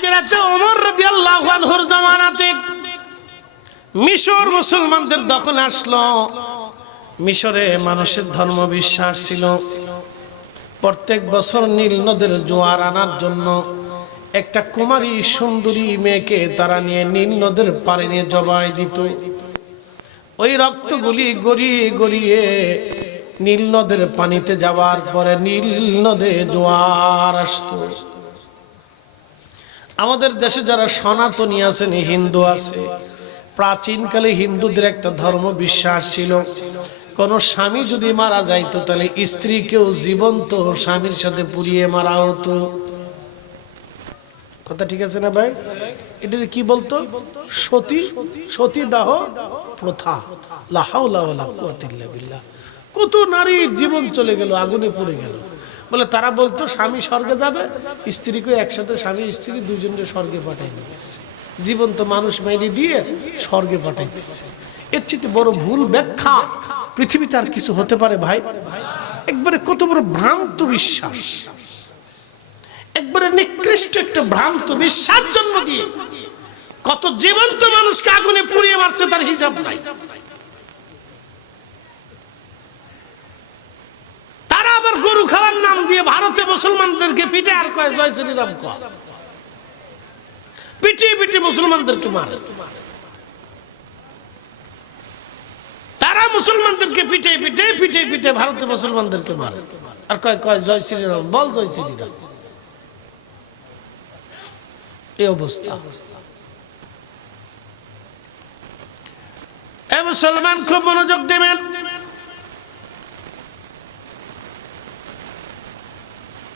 হাজরাতে ওমর রাদিয়াল্লাহু আনহুর জামানাতে মিশর মুসলমানদের দখলে আসলো। মিশরে মানুষের ধর্ম বিশ্বাস ছিল। প্রত্যেক বছর নীল নদের জোয়ার আনার জন্য একটা কুমারী সুন্দরী মেয়েকে তারা নিয়ে নীল নদের পাড়ে নিয়ে জবাই দিত। ওই রক্তগুলি গড়িয়ে গড়িয়ে নীল নদের পানিতে যাওয়ার পরে নীল নদে জোয়ার আসতো। আমাদের দেশে যারা সনাতনী আছেন, হিন্দু আছে, প্রাচীনকালে হিন্দুদের একটা ধর্ম বিশ্বাস ছিল, কোন স্বামী যদি মারা যাইতো তাহলে স্ত্রীকেও জীবন্ত স্বামীর সাথে পুড়িয়ে মারা হতো। কথা ঠিক আছে না ভাই? এটা কি বলতো? সতী সতীদাহ প্রথা। লা হাওলা ওয়ালা কুওয়াতা ইল্লা বিল্লাহ। কত নারীর জীবন চলে গেল, আগুনে পড়ে গেল। বলে তারা বলতো স্বামী স্বর্গে যাবে, স্ত্রীকে একসাথে স্বামী স্ত্রী দুজনকে স্বর্গে পাঠাই দিচ্ছে, জীবন্ত মানুষ মেরে দিয়ে স্বর্গে পাঠাই দিচ্ছে। এর চেয়ে বড় ভুল ব্যাখ্যা পৃথিবীতে আর কিছু হতে পারে ভাই? একবারে কত বড় ভ্রান্ত বিশ্বাস, একবারে নিকৃষ্ট একটা ভ্রান্ত বিশ্বাস জন্ম দিয়ে কত জীবন্ত মানুষকে আগুনে পুড়িয়ে মারছে, তার হিসাব নাই। তারা আবার গরু খাওয়ার নাম দিয়ে ভারতে মুসলমানদেরকে পিটে আর কয় জয় শ্রীরাম কয়, পিটিয়ে পিটিয়ে মুসলমানদেরকে মারে। তারা মুসলমানদেরকে পিটে পিটে পিটে পিটে ভারতে মুসলমানদেরকে মারে আর কয় কয় জয় শ্রীরাম, বল জয় শ্রীরাম। এই অবস্থা। এ মুসলমান খুব মনোযোগ দেবেন।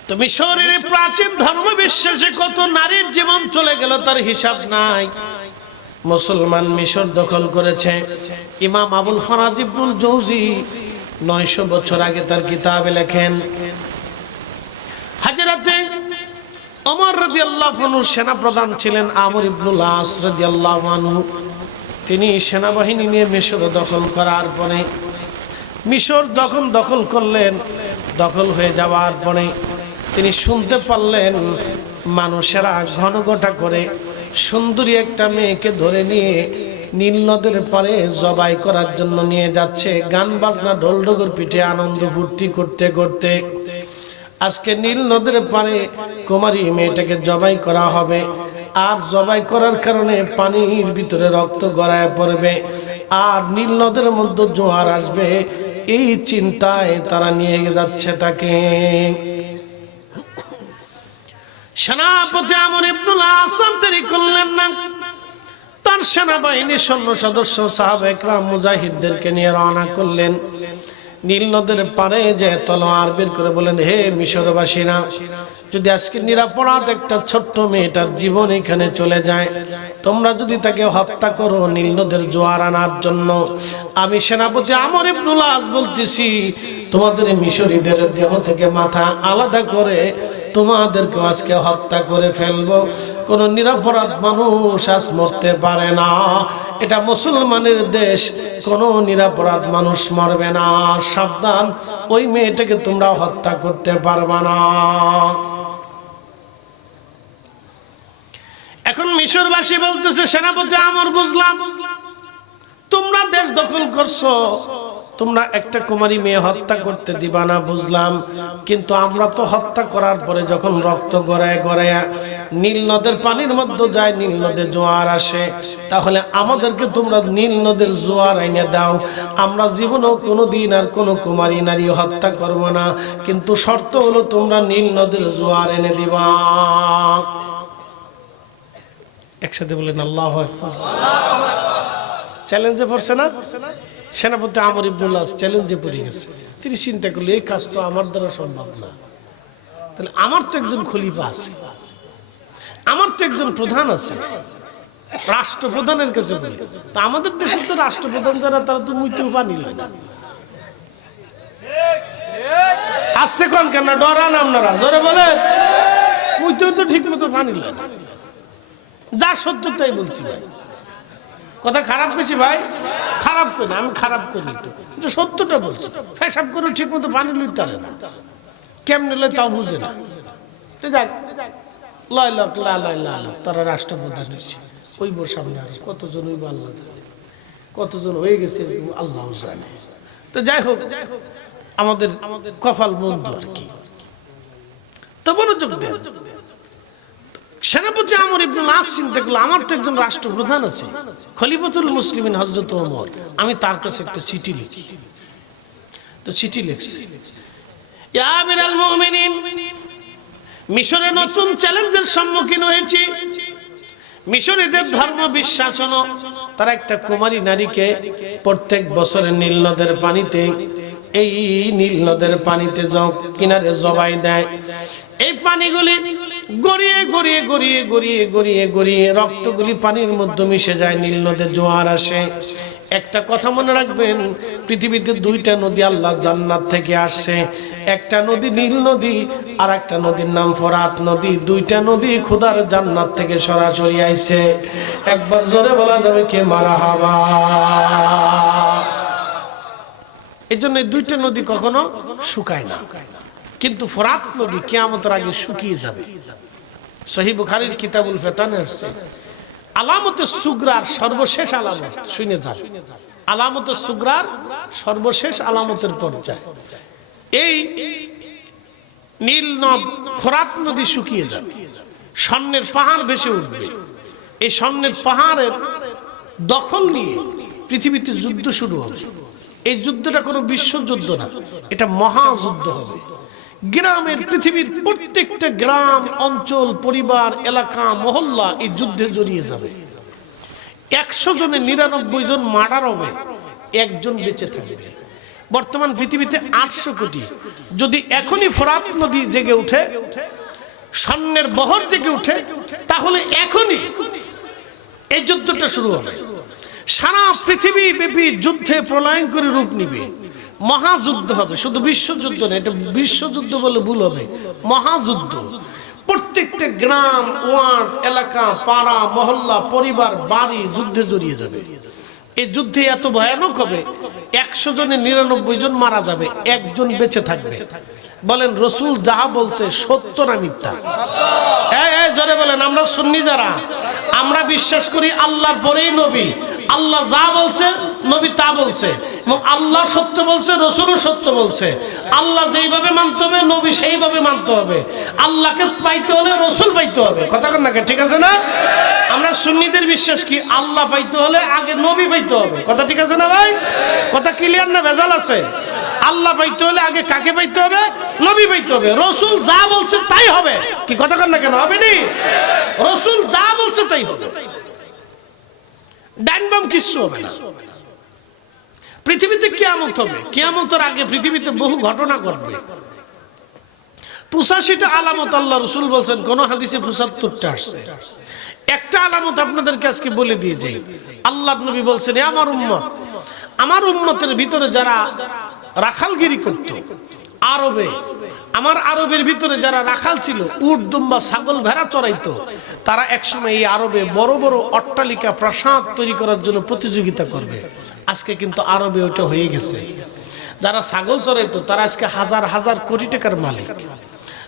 তো মিশরের প্রাচীন ধর্ম বিশ্বাসে কত নারীর জীবন চলে গেল, তার হিসাব নাই। মুসলমান মিশর দখল করেছে। ইমাম আবুল ফারাজ ইবনুল জৌজি 900 বছর আগে তার কিতাবে লেখেন, হযরতে ওমর রাদিয়াল্লাহু আনহু সেনা প্রধান ছিলেন আমর ইবনুল আস রাদিয়াল্লাহু আনহু। তিনি সেনাবাহিনী নিয়ে মিশর দখল করার পরে মিশর যখন দখল করলেন, দখল হয়ে যাওয়ার পরে তিনি শুনতে পারলেন মানুষেরা ঘনঘটা করে সুন্দরী একটা মেয়েকে ধরে নিয়ে নীল নদের পারে জবাই করার জন্য নিয়ে যাচ্ছে। গান বাজনা ঢোল ঢোল পিঠে আনন্দ ফুর্তি করতে করতে আজকে নীল নদের পারে কুমারী মেয়েটাকে জবাই করা হবে। আর জবাই করার কারণে পানির ভিতরে রক্ত গড়ায় পড়বে আর নীল নদের মধ্যে জোয়ার আসবে। এই চিন্তায় তারা নিয়ে যাচ্ছে তাকে। সেনাপতি আমর ইবনুল আস দেরি করলেন না, তার সেনাবাহিনীর সৈন্য সদস্য সাহাবা একরাম মুজাহিদদেরকে নিয়ে রওনা করলেন। নীল নদের পারে যে তলোয়ার বের করে বলেন, হে মিশরবাসীরা, যদি আজকে নিরাপরাধ একটা ছোট্ট মেয়েটার জীবন এখানে চলে যায়, তোমরা যদি তাকে হত্যা করো নীল নদের জোয়ার আনার জন্য, আমি সেনাপতি আমর ইবনুল আস বলতেছি তোমাদের মিশরীদের দেহ থেকে মাথা আলাদা করে তোমাদেরকে আজকে হত্যা করে ফেলবো। কোন নিরাপরাধ মানুষ আজ মরতে পারে না। এটা মুসলমানের দেশ, কোন নিরাপরাধ মানুষ মরবে না। সাবধান, ওই মেয়েটাকে তোমরা হত্যা করতে পারবে না। এখন মিশরবাসী বলতেছে, সেনাপতি আমর বুঝলাম তোমরা দেশ দখল করছো, তোমরা একটা কুমারী মেয়ে হত্যা করতে দিবা না, বুঝলাম, কিন্তু আমরা তো হত্যা করার পরে যখন রক্ত গড়ায় গড়ায় নীল নদের পানির মধ্যে যায়, নীল নদে জোয়ার আসে, তাহলে আমাদেরকে তোমরা নীল নদের জোয়ার এনে দাও। আমরা জীবনেও কোনোদিন আর কোনো কুমারী নারী হত্যা করব না, কিন্তু শর্ত হলো তোমরা নীল নদের জোয়ার এনে দিবা। একসাথে বলেন আল্লাহু আকবার। চ্যালেঞ্জে পড়ছে না সেনাপতি আমর ইবনুল আস, চ্যালেঞ্জে পড়ে গেছে। তিনি চিন্তা করলে এই কাজ তো আমার দ্বারা সম্ভব না, তাহলে আমার তো একজন খলিফা আছে, আমার তো একজন প্রধান আছে, রাষ্ট্রপ্রধানের কাছে বলি। তা আমাদের দেশে তো রাষ্ট্রপ্রধান যারা, তারা তো মুইতেও পানি লয় না। আসতে কোন কেন ডরান আপনারা, জোরে বলে, মুইতেও তো ঠিক মতো পানি লয় না। যা সত্য তাই বলছি ভাই, কথা খারাপ বেশি ভাই, খারাপ করি না, আমি খারাপ করি তো, কিন্তু সত্যটা বলছি। পেশাব করে ঠিক মতো পানি লইতে পারে না, কেমনে লয় তাও বুঝে না। যাক, তারা রাষ্ট্রপ্রধান হয়েছে। ওই বোর সামনে আর কতজন ওই আল্লাহ জানে, কতজন হয়ে গেছে আল্লাহ জানে। তো যাই হোক, আমাদের কপাল বন্ধু আর কি। তো মনোযোগ দেন। সেনাপতি আমর ইবনুল আস চিন্তা করলো, আমার তো একজন রাষ্ট্রপ্রধান আছে, খলিফাতুল মুসলিমিন হযরত ওমর, আমি তার কাছে একটা চিঠি লিখি। তো চিঠি লিখছি, ইয়া আমিরাল মুমিনিন, মিশরে নতুন চ্যালেঞ্জের সম্মুখীন হয়েছি। মিশরীদের ধর্ম বিশ্বাস হলো তারা একটা কুমারী নারীকে প্রত্যেক বছরে নীল নদের পানিতে, এই নীল নদের পানিতে কিনারে জবাই দেয়। এই পানিগুলি গড়িয়ে গড়িয়ে গড়িয়ে গড়িয়ে গড়িয়ে গড়িয়ে রক্তগুলি পানির মধ্যে মিশে যায়, নীল নদের জোয়ার আসে। একটা কথা মনে রাখবেন, পৃথিবীতে দুইটা নদী আল্লাহ জান্নাত থেকে আসছে। একটা নদী নীল নদী, আর একটা নদীর নাম ফোরাত নদী। দুইটা নদী খোদার জান্নাত থেকে সরাসরি আইছে। একবার জোরে বলা যাবে কে মারহাবা। এই জন্য দুইটা নদী কখনো শুকায় না, কিন্তু ফোরাত নদী কিয়ামতের আগে শুকিয়ে যাবে। সহিহ বুখারীর কিতাবুল ফিতানে আসছে, আলামতে সুগরার সর্বশেষ আলামত, শুনে যান, আলামতে সুগরার সর্বশেষ আলামতের পর্যায়ে এই নীল নদ ফোরাত নদী শুকিয়ে যাবে, স্বর্ণের পাহাড় ভেসে উঠবে। এই স্বর্ণের পাহাড়ের দখল নিয়ে পৃথিবীতে যুদ্ধ শুরু হবে। এই যুদ্ধটা কোনো বিশ্বযুদ্ধ না, এটা মহাযুদ্ধ হবে। গ্রামের, পৃথিবীর প্রত্যেকটা গ্রাম, অঞ্চল, পরিবার, এলাকা, মহল্লা এই যুদ্ধে জড়িয়ে যাবে। 100 জনে 99 জন মার্ডার হবে, একজন বেঁচে থাকবে। বর্তমান পৃথিবীতে 800 কোটি। যদি এখনই ফোরাত নদী জেগে উঠে, স্বর্ণের বহর জেগে উঠে, তাহলে এখনই এই যুদ্ধটা শুরু হবে। সারা পৃথিবী ব্যাপী যুদ্ধে প্রলয়ঙ্করী রূপ নিবে, মহাযুদ্ধ হবে। শুধু বিশ্বযুদ্ধ না, এটা বিশ্বযুদ্ধ বলে ভুল হবে, মহাযুদ্ধ। প্রত্যেকটা গ্রাম, ওয়ার্ড, এলাকা, পাড়া, মহল্লা, পরিবার, বাড়ি যুদ্ধে জড়িয়ে যাবে। এই যুদ্ধে এত ভয়ানক হবে, 100 জনে 99 জন মারা যাবে, একজন বেঁচে থাকবে। বলেন রসুল যাহা বলছে সত্য না মিথ্যা? জোরে বলেন। আমরা সুন্নি যারা, আমরা বিশ্বাস করি আল্লাহর পরেই নবী। আল্লাহ যা বলছে নবী তা বলছে, এবং আল্লাহ সত্য বলছে, রসুলও সত্য বলছে। আল্লাহ যেইভাবে মানতে হবে, নবী সেইভাবে মানতে হবে। আল্লাহকে পাইতে হলে রসুল পাইতে হবে, কথা কন না, ঠিক আছে না? আমরা সুন্নিদের বিশ্বাস কি, আল্লাহ পাইতে হলে আগে নবী পাইতে হবে, কথা ঠিক আছে না ভাই? কথা ক্লিয়ার না ভেজাল আছে? আল্লাহ পাইতে হলে আগে কাকে পাইতে হবে? নবী পাইতে হবে। রসুল যা বলছে তাই হবে, কি কথা কন না কেন? হবে নি? রসুল যা বলছে তাই হবে, ডাইন বাম কিচ্ছু হবে না। পৃথিবীতে কিয়ামত হবে, কিয়ামতের আগে পৃথিবীতে বহু ঘটনা ঘটবে। 85টা আলামত আল্লাহ রসুল বলছেন, কোন হাদিসে 75টা আসছে। একটা আলামত আপনাদেরকে আজকে বলে দিয়ে যাই। আল্লাহ নবী বলছেন, আমার উম্মত, আমার উম্মতের ভিতরে যারা রাখালগিরি করত আরবে, আমার আরবের ভিতরে যারা রাখাল ছিল, উট, দুম্বা, ছাগল, ভেড়া চড়াইতো, তারা একসময় এই আরবে বড় বড় অট্টালিকা, প্রাসাদ তৈরি করার জন্য প্রতিযোগিতা করবে। আজকে কিন্তু আরবে ওটা হয়ে গেছে। যারা ছাগল চড়াইতো তারা আজকে হাজার হাজার কোটি টাকার মালিক,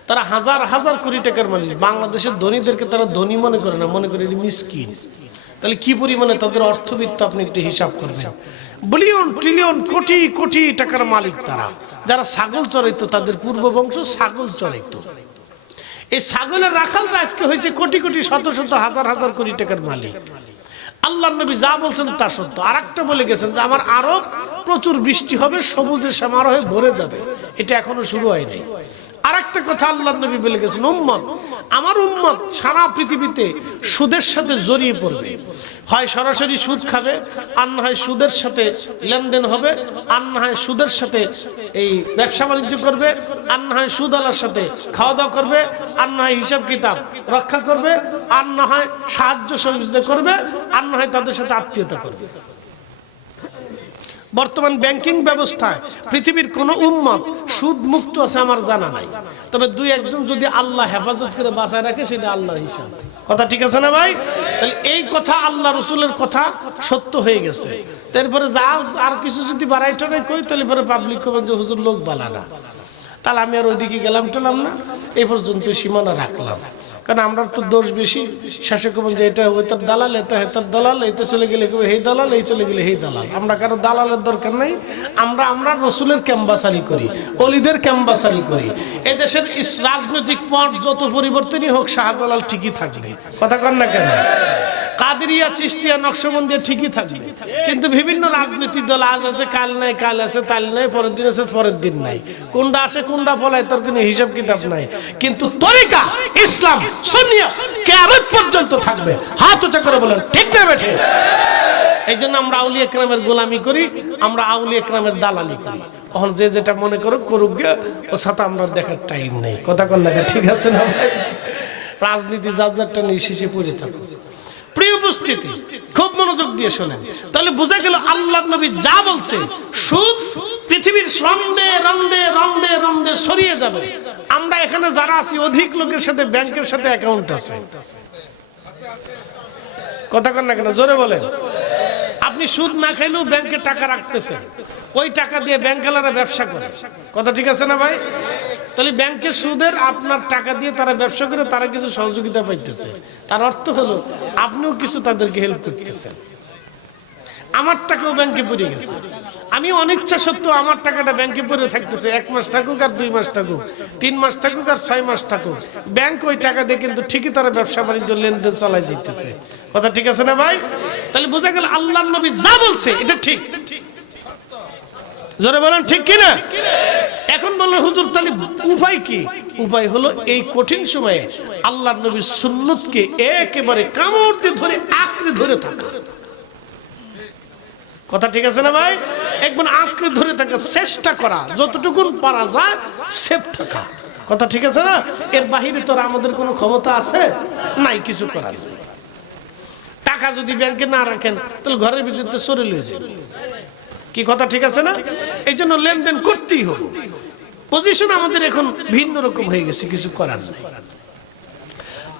তারা হাজার হাজার কোটি টাকার মালিক। বাংলাদেশের ধনীদেরকে তারা ধনী মনে করে না, মনে করে মিসকিন। তাহলে কি পরিমাণে তাদের অর্থবিত্ত আপনি একটু হিসাব করবেন। বিলিয়ন, ট্রিলিয়ন, কোটি কোটি টাকার মালিক তারা। যারা ছাগল চড়াইতো, তাদের পূর্ব বংশ ছাগল চড়াইতো। এই ছাগলের রাখালরা আজকে হয়েছে কোটি কোটি, শত শত, হাজার হাজার কোটি টাকার মালিক। আল্লাহ নবী যা বলছেন তা সত্য। আর একটা বলে গেছেন যে আমার আরব প্রচুর বৃষ্টি হবে, সবুজের সমারোহে ভরে যাবে। এটা এখনো শুরু হয়নি। আর একটা কথা আল্লাহ নবী বলে গেছেন, উম্মত, আমার উম্মত সারা পৃথিবীতে সুদের সাথে জড়িয়ে পড়বে। হয় সরাসরি সুদ খাবে, আর না হয় সুদের সাথে লেনদেন হবে, আর না হয় সুদের সাথে এই ব্যবসা বাণিজ্য করবে, আর না হয় সুদওয়ালার সাথে খাওয়া দাওয়া করবে, আর না হয় হিসাব কিতাব রক্ষা করবে, আর না হয় সাহায্য সহযোগিতা করবে, আর না হয় তাদের সাথে আত্মীয়তা করবে। বর্তমান ব্যাংকিং ব্যবস্থায় পৃথিবীর কোন উম্মত সুদ মুক্ত আছে আমার জানা নাই। তবে দুই একজন যদি আল্লাহ হেফাজত করে বাঁচায় রাখে, সেটা আল্লাহর হিসাব। কথা ঠিক আছে না ভাই? তাহলে এই কথা আল্লাহ রসুলের কথা সত্য হয়ে গেছে। তারপরে যা আর কিছু যদি বাড়াই টাড়াই কই, তাহলে পরে পাবলিক করবেন যে হুজুর লোক বালা না। তাহলে আমি আর ওইদিকে গেলাম টেলাম না, এই পর্যন্ত সীমানা রাখলাম। কারণ আমরা তো দোষ বেশি, শেষে কবেন যে এটা ওইটার দালাল, এটা হেতার দালাল, এইটা চলে গেলে কবে হেই দালাল, এই চলে গেলে হেই দালাল। আমরা কারো দালালের দরকার নাই, আমরা রসুলের ক্যাম্বাসারি করি, অলিদের ক্যাম্বাসারি করি। এই দেশের রাজনৈতিক পথ যত পরিবর্তনই হোক, শাহজালাল ঠিকই থাকবে, কথা কন না কেন? কাদেরিয়া, চিশতিয়া, নকশবন্দিয়া ঠিকই থাকবে, কিন্তু বিভিন্ন রাজনৈতিক দল আজ আছে কাল নাই, কাল আছে তাল নাই, পরের দিন আছে পরের দিন নাই, কোনটা আসে কোনটা পলায় তার কোনো হিসাব কিতাব নাই। কিন্তু তরিকা ইসলাম সুন্নিয়ত কিয়ামত পর্যন্ত থাকবে। হাত উঁচা করে বলেন ঠিক না বেঠে? এই জন্য আমরা আউলিয়া কেরামের গোলামি করি, আমরা আউলিয়া কেরামের দালালি করি। এখন যে যেটা মনে করুক করুক গে, ও সাথে আমরা দেখার টাইম নেই, কথা কন না? ঠিক আছে না ভাই? রাজনীতি যার যারটা নিয়ে শেষে পড়ে থাকুক। প্রিয় উপস্থিতি, খুব মনোযোগ দিয়ে শোনেন, তাহলে বোঝা গেল আল্লাহর নবী যা বলছে, সুদ পৃথিবীর রন্দে রন্দে রন্দে রন্দে ছড়িয়ে যাবে। আমরা এখানে যারা আছি অধিক লোকের সাথে ব্যাংকের সাথে অ্যাকাউন্ট আছে, কথা কন না কেন? জোরে বলেন। আপনি সুদ না খাইলেও ব্যাংকে টাকা রাখতেছেন, ওই টাকা দিয়ে ব্যাংকওয়ালারা ব্যবসা করে, কথা ঠিক আছে না ভাই? তাহলে ব্যাংকের সুদের আপনার টাকা দিয়ে তারা ব্যবসা করে, তারা কিছু সহযোগিতা পাইতেছে, তার অর্থ হলো আপনিও কিছু তাদেরকে হেল্প করতেছেন। আমার টাকাও ব্যাংকে পড়ে গেছে, আমি অনিচ্ছা সত্ত্বেও আমার টাকাটা ব্যাংকে পড়ে থাকতেছে, 1 মাস থাকুক আর 2 মাস থাকুক, 3 মাস থাকুক আর 6 মাস থাকুক, ব্যাংক ওই টাকা দিয়ে কিন্তু ঠিকই তারা ব্যবসা বাণিজ্য লেনদেন চালাই দিতেছে, কথা ঠিক আছে না ভাই? তাহলে বোঝা গেল আল্লাহর নবী যা বলছে এটা ঠিক। জোরে বলেন ঠিক কিনা? এখন বললেন হুজুর তাহলে উপায় কি? উপায় হলো এই কঠিন সময়ে আল্লাহর নবীর সুন্নতকে একেবারে কামড় দিয়ে ধরে আঁকড়ে ধরে থাকা, কথা ঠিক আছে না ভাই? একবার আঁকড়ে ধরে থাকা, চেষ্টা করা যতটুকু পারা যায় সেফ থাকা, কথা ঠিক আছে না? এর বাহিরে তো আমাদের কোনো ক্ষমতা আছে নাই, কিছু করার নেই। টাকা যদি ব্যাংকে না রাখেন তাহলে ঘরের ভিতরে চোরে লয়ে যাবে, কি কথা ঠিক আছে না? এই জন্য লেনদেন করতেই হবে। পজিশন আমাদের এখন ভিন্ন রকম হয়ে গেছে, কিছু করার নেই।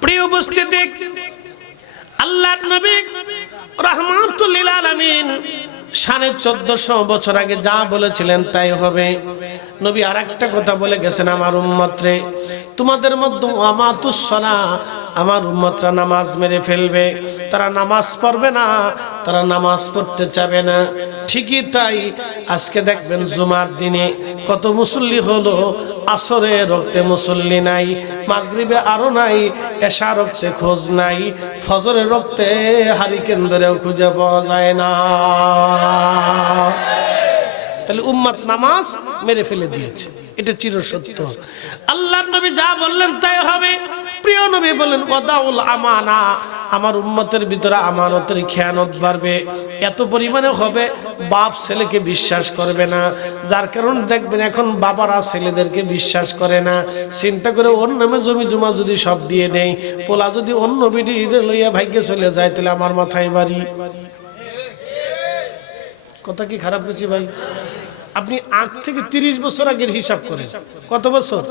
প্রিয় উপস্থিতি, আল্লাহর নবী রাহমাতুল লিল আলামিন 1450 বছর আগে যা বলেছিলেন তাই হবে। নবী আর একটা কথা বলে গেছেন, আমার উম্মতরে তোমাদের মধ্যে আমাতুস সালাহ, আমার উম্মতরা নামাজ মেরে ফেলবে, তারা নামাজ পড়বে না, তারা নামাজ পড়তে চাবে না। ঠিকই তাই, আজকে দেখবেন জুমার দিনে কত মুসল্লি হলো, আসরে রক্তে মুসল্লি নাই, মাগরিবে আরো নাই, এশা রক্তে খোঁজ নাই, ফজরের রক্তে হারিকেন ধরেও খুঁজে পাওয়া যায় না। তাহলে উম্মত নামাজ মেরে ফেলে দিয়েছে, এটা চিরসত্য। আল্লাহর নবী যা বললেন তাই হবে। প্রিয় নবী বলেন ওয়াদাউল আমানা, আমার উম্মতের ভিতরে আমানতের খেয়ানত বাড়বে, এত পরিমাণে হবে বাপ ছেলেকে বিশ্বাস করবে না। যার কারণে দেখবেন এখন বাবারা ছেলেদেরকে বিশ্বাস করে না, চিন্তা করে ওর নামে জমি জমা যদি সব দিয়ে দেয়, পোলা যদি অন্য বিডি লইয়া ভাগ্যে চলে যায়, তাহলে আমার মাথায় বাড়ি। কথা কি খারাপ হয়েছে ভাই? আপনি আগ থেকে 30 বছর আগের হিসাব করেন, কত বছর?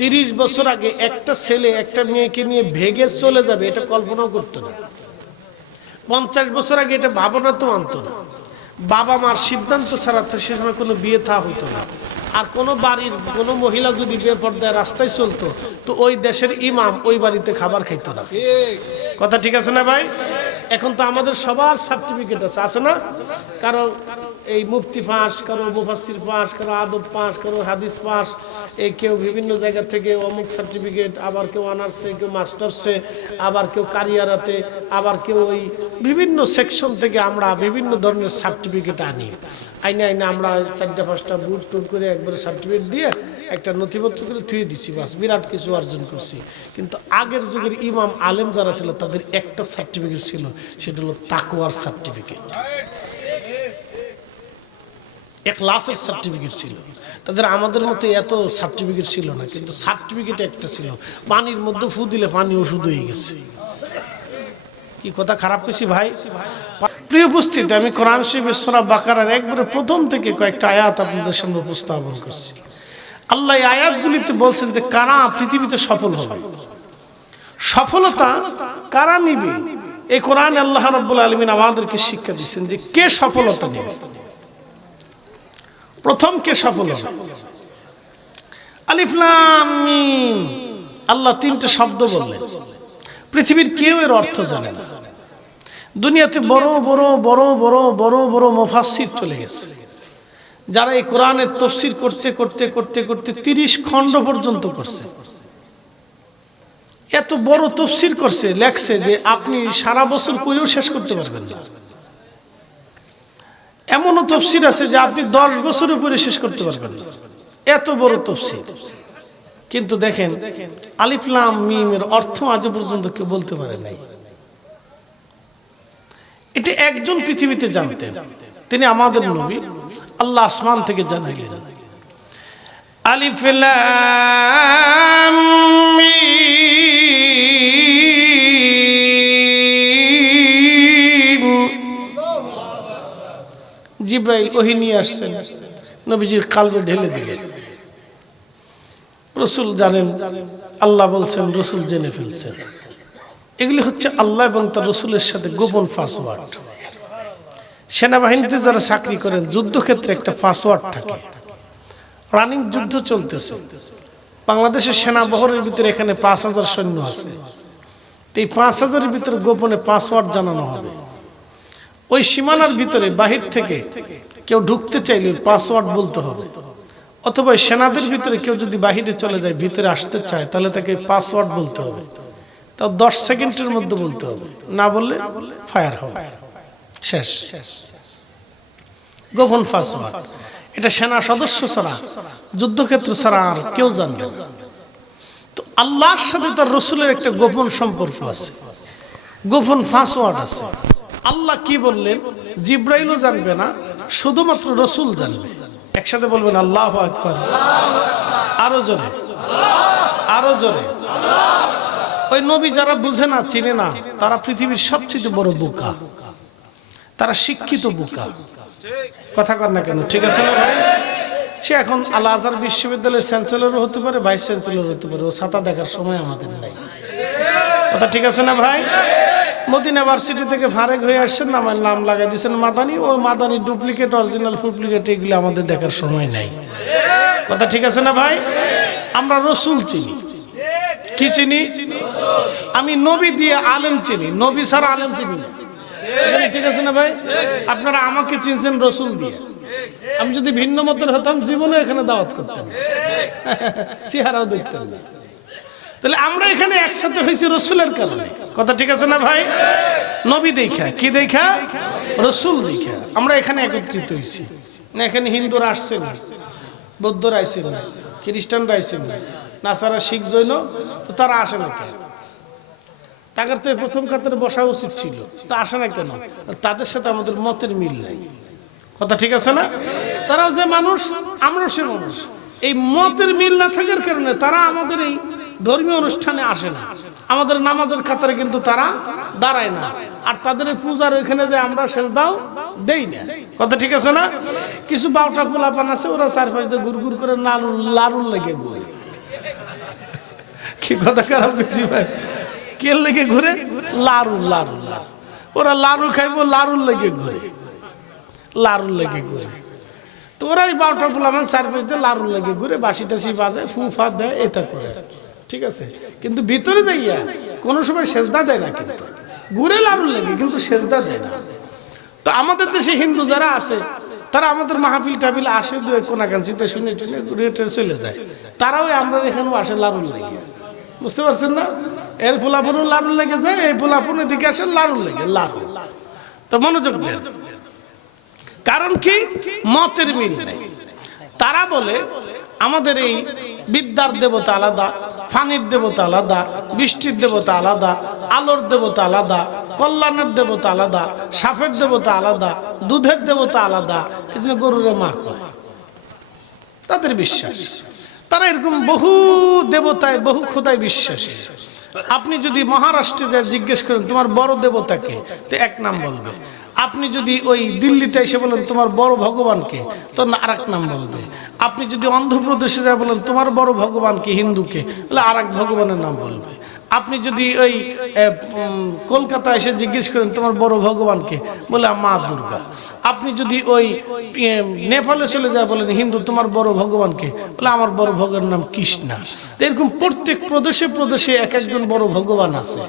30 বছর আগে একটা ছেলে একটা মেয়েকে নিয়ে ভেগে চলে যাবে, এটা কল্পনাও করতো না। 50 বছর আগে এটা ভাবনা তো আনতো না। বাবা মার সিদ্ধান্ত ছাড়া তো সে সময় কোনো বিয়ে থা হইতো না। আর কোনো বাড়ির কোনো মহিলা যদি বেপরদায় রাস্তায় চলতো, তো ওই দেশের ইমাম ওই বাড়িতে খাবার খাইতো না, কথা ঠিক আছে না ভাই? এখন তো আমাদের সবার সার্টিফিকেট আছে না? কারো এই মুফতি পাস, কারো মুফাসসির পাস, কারো আদব পাস, কারো হাদিস পাস, এই কেউ বিভিন্ন জায়গা থেকে অমুক সার্টিফিকেট, আবার কেউ অনার্সে, কেউ মাস্টার্সে, আবার কেউ কারিয়ারাতে, আবার কেউ ওই বিভিন্ন সেকশন থেকে আমরা বিভিন্ন ধরনের সার্টিফিকেট আনি। আইনে আমরা 4-5টা বুট টুট করে একবারে সার্টিফিকেট দিয়ে একটা নথিপত্র করে থুয়ে দিচ্ছি, বাস বিরাট কিছু অর্জন করছি। কিন্তু আগের যুগের ইমাম আলেম যারা ছিল তাদের একটা সার্টিফিকেট ছিল, সেটা হলো তাকওয়ার সার্টিফিকেট, ইখলাসের সার্টিফিকেট ছিল তাদের। আমাদের মতো এত সার্টিফিকেট ছিল না, কিন্তু সার্টিফিকেট একটা ছিল। পানির মধ্যে ফু দিলে পানি ওষুধ হয়ে গেছে। কি কথা খারাপ কইছি ভাই? প্রিয় উপস্থিতি, আমি কোরআন শরীফের সূরা বাকারার একবারে প্রথম থেকে কয়েকটা আয়াত আপনাদের সামনে উপস্থাপন করছি। আল্লাহ এই আয়াতগুলিতে বলছেন যে কারা পৃথিবীতে সফল হবে, সফলতা কারা নিবে। এই কোরআন আল্লাহ রাব্বুল আলামিন আমাদেরকে শিক্ষা দিচ্ছেন যে কে সফলতা নেবে। প্রথম কে সফল হবে? আলিফ লাম মিম, আল্লাহ তিনটে শব্দ বললেন, পৃথিবীর কেউ এর অর্থ জানে না। দুনিয়াতে বড় বড় বড় বড় বড় বড় মুফাসসির চলে গেছে, যারা এই কোরআনের তাফসীর করতে করতে করতে করতে 30 খণ্ড পর্যন্ত করছে। এত বড় তাফসীর করছে, লেখছে যে আপনি সারা বছর পড়েও শেষ করতে পারবেন না। এমনও তাফসীর আছে যে আপনি 10 বছরে পড়ে শেষ করতে পারবেন না, এত বড় তাফসীর। কিন্তু দেখেন আলিফ লাম মিম এর অর্থ আজ পর্যন্ত কেউ বলতে পারে নাই। এটা একজন পৃথিবীতে জানতেন, তিনি আমাদের নবী, আল্লাহ আসমান থেকে জানাইলেন আলিফ লাম মিম। জিবরাইল ওহী নিয়ে আসছেন, নবীজির কালবে ঢেলে দিলেন। রাসূল জানেন, আল্লাহ বলছেন, রাসূল জেনে ফেলছেন। এগুলি হচ্ছে আল্লাহ এবং তার রাসূলের সাথে গোপন পাসওয়ার্ড। সেনাবাহিনীতে যারা চাকরি করেন, যুদ্ধক্ষেত্রে একটা পাসওয়ার্ড থাকে। রানিং যুদ্ধ চলতেছে, বাংলাদেশের সেনাবহরের ভিতরে এখানে 5000 সৈন্য আছে। এই 5000-এর ভিতরে গোপনে পাসওয়ার্ড জানানো হবে। ওই সীমানার ভিতরে বাহির থেকে কেউ ঢুকতে চাইলে পাসওয়ার্ড বলতে হবে, অথবা সেনাদের ভিতরে কেউ যদি বাহিরে চলে যায়, ভিতরে আসতে চায়, তাহলে তাকে পাসওয়ার্ড বলতে হবে। তাও 10 সেকেন্ডের মধ্যে বলতে হবে, না বললে ফায়ার হবে, শেষ। গোপন পাসওয়ার্ড, এটা সেনা সদস্য ছাড়া, যুদ্ধক্ষেত্র ছাড়া আর কেউ জানবে না। তো আল্লাহর সাথে তার রাসূলের একটা গোপন সম্পর্ক আছে, গোপন পাসওয়ার্ড আছে। আল্লাহ কি বললেন জিবরাইলও জানবে না, শুধুমাত্র রাসূল জানবে। একসাথে বলবেন আল্লাহু আকবার, আরো জোরে, আরো জোরে। ওই নবী যারা বুঝে না, চিনে না, তারা পৃথিবীর সবচেয়ে বড় বোকা, তারা শিক্ষিত বোকা। কথা কর না কেন, ঠিক আছে না ভাই? সে এখন আল আজহার বিশ্ববিদ্যালয়ের চ্যান্সেলরও হতে পারে, ভাইস চ্যান্সেলর হতে পারে, ও ছাতা দেখার সময় আমাদের নাই। কথা ঠিক আছে না ভাই? মদিনা ইউনিভার্সিটি থেকে ফারেক হয়ে আসছেন, আমার নাম লাগাই দিয়েছেন মাদানী। ও মাদানী ডুপ্লিকেট, অরিজিনাল, ডুপ্লিকেট, এগুলো আমাদের দেখার সময় নাই। কথা ঠিক আছে না ভাই? আমরা রাসূল চিনি। কি চিনি? আমি নবী দিয়ে আলেম চিনি, নবী ছাড়া আলেম চিনি না। ঠিক আছে না ভাই? আপনারা আমাকে চিনছেন রাসূল দিয়ে। আমি যদি ভিন্ন মতের হতাম, জীবনে এখানে দাওয়াত করতাম, চেহারাও দেখতেন না। তাহলে আমরা এখানে একসাথে হয়েছি রাসূলের কারণে। কথা ঠিক আছে না ভাই? নবী দেখা, কি দেখা? রাসূল দেখা আমরা এখানে একত্রিত হয়েছি। না এখানে হিন্দুরা আসছে না, বৌদ্ধরা আসছে না, খ্রিস্টানরা আসছে না, নাসারা, শিখ, জৈন, তো তারা আসে না কেন? তাদের তো প্রথম কাতারে বসা উচিত ছিল, তা আসে না কেন? তাদের সাথে আমাদের মতের মিল নাই। কথা ঠিক আছে না? তারাও যে মানুষ, আমরাও সে মানুষ। এই মতের মিল না থাকার কারণে তারা আমাদের এই ধর্মীয় অনুষ্ঠানে আসে না, আমাদের নামাজের কাতারে কিন্তু তারা দাঁড়ায় না, আর তাদের এই পূজার ওইখানে যে আমরা সেজদাও দেই না। কথা ঠিক আছে না? কিছু 12টা পোলাপান আছে, ওরা চারপাশ দিয়ে ঘুর ঘুর করে লারুল লেগে ঘুরে। কি কথা খারাপ বেশি ভাই? কে লেগে ঘুরে? লারুল, লারুল, ওরা লারু খাইবো, লারুল লেগে ঘুরে, লারুল লেগে ঘুরে। তো ওরা এই 12টা পোলাপান চারপাশ দিয়ে লারুল লেগে ঘুরে, বাঁশি টাসি বাজে, ফুফা দেয়, এটা করে, ঠিক আছে। কিন্তু ভিতরে যাইয়া কোনো সময় সেজদা দেয় না, কিন্তু ঘুরে লারুল লেগে, কিন্তু সেজদা দেয় না। তো আমাদের দেশে হিন্দু যারা আছে, তারা আমাদের মাহফিল টাফিল আসে, দু এক কোনাকাঞ্চিতে শুনে টুনে রেটে চলে যায়। তারাও আমরা এখানেও আসে লারুল লেগে, বুঝতে পারছেন না? এর পোলাপনও লারুল লেগে যায়, এই পোলাপন এদিকে আসে লারুল লেগে, লারুল। তো মনোযোগ দেন, কারণ কি? মতের মিল নেই। তারা বলে আমাদের এই বিদ্যার দেবতা আলাদা, ফানির দেবতা আলাদা, বৃষ্টির দেবতা আলাদা, আলোর দেবতা আলাদা, কল্যাণের দেবতা আলাদা, সাপের দেবতা আলাদা, দুধের দেবতা আলাদা। এই জন্য গরুরে মা কয়, তাদের বিশ্বাস। তারা এরকম বহু দেবতায়, বহু খোদায় বিশ্বাসী। আপনি যদি মহারাষ্ট্রে যা জিজ্ঞেস করেন তোমার বড় দেবতাকে, তো এক নাম বলবে। আপনি যদি ওই দিল্লিতে এসে বলেন তোমার বড় ভগবানকে, তো আর এক নাম বলবে। আপনি যদি অন্ধ্রপ্রদেশে যা বলেন তোমার বড় ভগবানকে, হিন্দুকে, তাহলে আর এক ভগবানের নাম বলবে। আপনি যদি ওই কলকাতা এসে জিজ্ঞেস করেন তোমার বড় ভগবানকে, বলে মা দুর্গা। আপনি যদি ওই নেপালে চলে যায় বলেন হিন্দু তোমার বড় ভগবানকে, বলে আমার বড় ভগবানের নাম কৃষ্ণা। এরকম প্রত্যেক প্রদেশে প্রদেশে এক একজন বড় ভগবান আছে।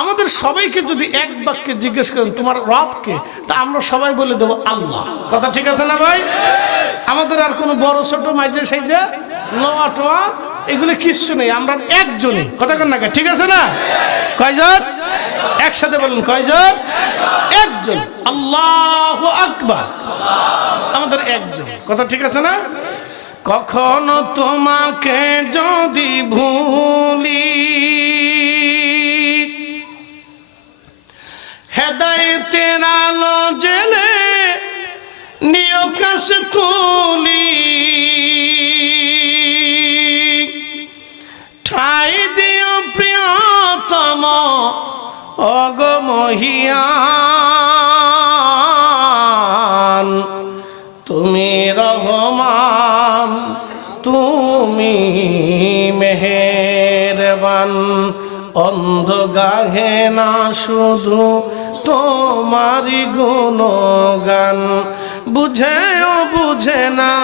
আমাদের সবাইকে যদি এক বাক্যে জিজ্ঞেস করেন তোমার রবকে, তা আমরা সবাই বলে দেবো আল্লাহ। কথা ঠিক আছে না ভাই? আমাদের আর কোনো বড় ছোট মাইজে সাইজে নোয়া টোয়া এগুলো কিচ্ছু নেই, আমরা একজনই। কথা কন না, ঠিক আছে না? কয়জন? একসাথে বলুন কয়জন? একজন। আল্লাহু আকবার। আমাদের একজন। কথা ঠিক আছে না? কখনো তোমাকে যদি ভুলি, হেদায়েতের আলো জেলে নিয় কাছে তুলি, ঠাই দিও প্রিয়তম অগমহিয়ান, তুমি রহমান তুমি মেহেরবান, অন্ধ গাহে না শুধু তোমারি গুণগান, বুঝেও বুঝে না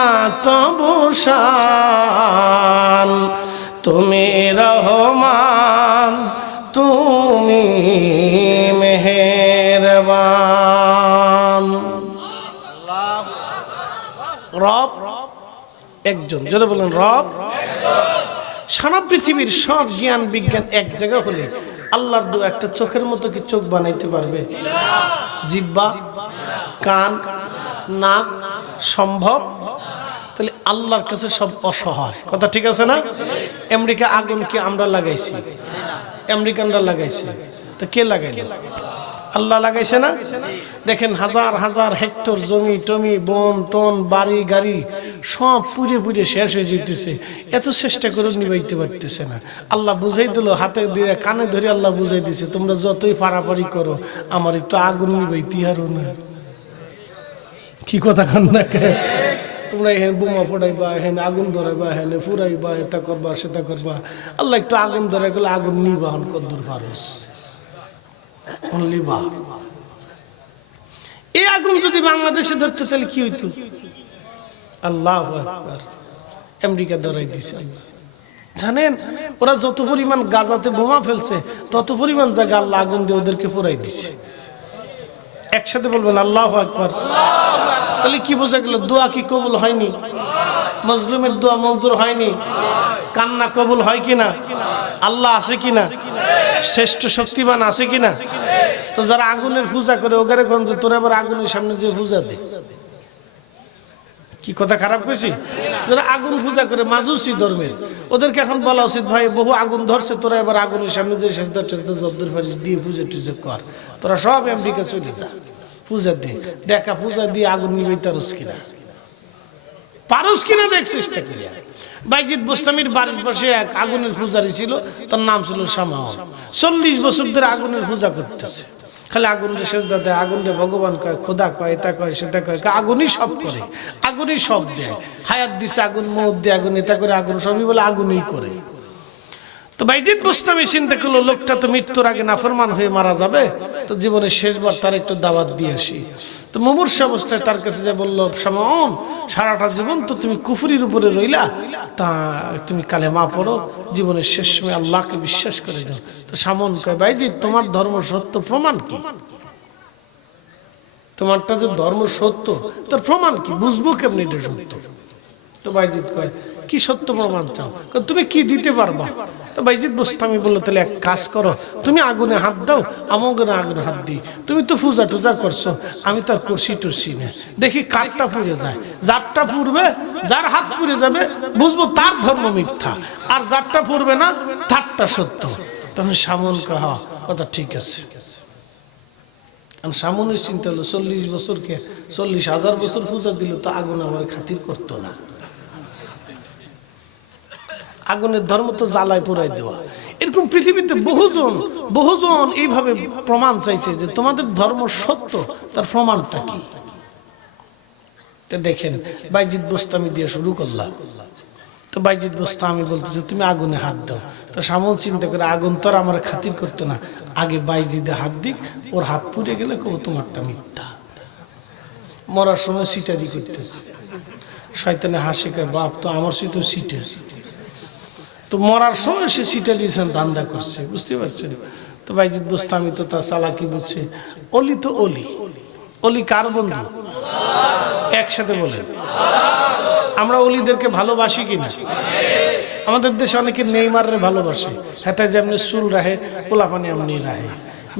তবু শান, তুমি রহমান তুমি মেহেরবান। রব একজন, যদি বলেন রব। সারা পৃথিবীর সব জ্ঞান বিজ্ঞান এক জায়গা হলে আল্লাহর দু একটা চোখের মতো কি চোখ বানাইতে পারবে? জিহ্বা, কান, নাক সম্ভব? তাহলে আল্লাহর কাছে সব অসহায়। কথা ঠিক আছে না? আমেরিকা আগুন কি আমরা লাগাইছি? আমেরিকানরা লাগাইছে। তো কে লাগাইল? আল্লাহ লাগাইছে না? দেখেন হাজার হাজার হেক্টর জমি টমি বন টন বাড়ি গাড়ি সব পুড়ে পুড়ে শেষ হয়ে যেতেছে, এত চেষ্টা করে নিবাইতে পারতেছে না। আল্লাহ বুঝাই দিল, হাতে দিয়ে কানে ধরে আল্লাহ বুঝাই দিছে, তোমরা যতই পারাপারি করো আমার একটু আগুন নিবাইতে হারো না। কি কথা কান না? তোমরা এখানে বোমা ফোটাইবা, এখানে আগুন ধরাইবা, এখানে ফুরাইবা, এটা করবা সেটা করবা, আল্লাহ একটু আগুন ধরাই গেলে আগুন নিবা কদ্দুর ফারুস নিবা। এই আগুন যদি বাংলাদেশে ধরতে তাহলে কি হইতো? আল্লাহু আকবার। আমেরিকা ধরাই দিছে। জানেন ওরা যত পরিমাণ গাজাতে বোমা ফেলছে তত পরিমাণ জায়গা আল্লাহ আগুন দিয়ে ওদেরকে পুরাই দিচ্ছে। একসাথে বলবেন আল্লাহু আকবার। তাহলে কি বোঝা গেল? দোয়া কি কবুল হয়নি? মজলুমের দোয়া মঞ্জুর হয়নি? কান্না কবুল হয় কিনা? আল্লাহ আছে কিনা? শ্রেষ্ঠ শক্তিবান আছে কিনা? তো যারা আগুনের পূজা করে ওগারে গঞ্জ তোরা আবার আগুনের সামনে যে পূজা দে, কি কথা খারাপ কইছি? যারা আগুন পূজা করে মাজুসি ধর্মের, ওদেরকে এখন বলা উচিত ভাই বহু আগুন ধরছে, তোরা এবার আগুনের সামনে যে সেজদা টেজদা জব্দুর ফারিস দিয়ে পূজা টুজা কর, তোরা সব আমেরিকা চলে যা, পূজা দে, দেখা পূজা দিয়ে আগুন নিবে তারস কিনা, পারস কিনা দেখ চেষ্টা করিয়া। বাইজিদ বোস্তামির বাড়ির পাশে এক আগুনের পূজারি ছিল, তার নাম ছিল শামাউল। 40 বছর ধরে আগুনের পূজা করতেছে, খালি আগুনরে সেজদা দেয়, আগুনরে ভগবান কয়, খোদা কয়, এটা কয় সেটা কয়, আগুনই সব করে, আগুনই সব দেয়, হায়াত দিছে আগুন, মৌত দিয়ে আগুন, এটা করে আগুন, সবই বলে আগুনই করে। তো বাইজিদ বোস্তামি চিন্তা করলো লোকটা তো মৃত্যুর আগে নাফরমান হয়ে মারা যাবে, তো জীবনের শেষবার তার একটু দাওয়াত দিয়ে আসি। তো মুমূর্ষু অবস্থায় তার কাছে যে বলল, শামাউন সারাটা জীবন তো তুমি কুফরির উপরে রইলা, তা তুমি কালেমা পড়ো, জীবনের শেষ সময় আল্লাহকে বিশ্বাস করে দাও। তো শামউন কয়, বাইজিদ তোমার ধর্ম সত্য, প্রমাণ কি? তোমারটা যে ধর্ম সত্য তার প্রমাণ কি? বুঝবো কেমনি এটা সত্য? তো বাইজিদ কয়, কি সত্য প্রমাণ চাও? তুমি কি দিতে পারবা? তো বাইজিদ বোস্তামি বললো, তাহলে এক কাজ করো, তুমি আগুনে হাত দাও, আমাকে আগুনে হাত দিই, তুমি তো পূজা টুজা করছো, আমি তার করছি টুসি না, দেখি কাঠটা পুড়ে যায়, যারটা পুড়বে, যার হাত পুড়ে যাবে বুঝবো তার ধর্ম মিথ্যা, আর যারটা পুড়বে না তারটা সত্য। তখন শামউন কয়, কথা ঠিক আছে। শামউনের চিন্তা হলো 40 বছরকে 40,000 বছর পূজা দিল তো আগুন আমার খাতির করতো না। আগুনের ধর্ম তো জ্বালায় পুরাই দেওয়া। এরকম পৃথিবীতে বহুজন এইভাবে প্রমাণ চাইছে যে তোমাদের ধর্ম সত্য, তার প্রমাণটা কি? দেখেন বাইজিদ বোস্তামি দিয়ে শুরু করলাম, তো বাইজিদ বোস্তামি বলতেছে তুমি আগুনে হাত দাও। তো শ্যামল চিন্তা করে আগুন তো আর আমার খাতির করতো না, আগে বাইজিদে হাত দিক, ওর হাত পুড়ে গেলে কেউ তোমারটা মিথ্যা। মরার সময় সিটারি করতেছে, শয়তানে হাসে কয় বাপ তো আমার সিটও সিটে। তো মরার সময় সে সিটারি ধান্দা করছে, বুঝতে পারছেন? তো বাইজিদ বোস্তামি তো তার চালাকি বুঝছে। অলি তো অলি, অলি কার বন্ধু? একসাথে বলেন, আমরা অলিদেরকে ভালোবাসি কিনা? আমাদের দেশে অনেকে নেইমারে ভালোবাসে, হাতে যেমনি চুল রাহে পোলাপানি এমনি রাহে।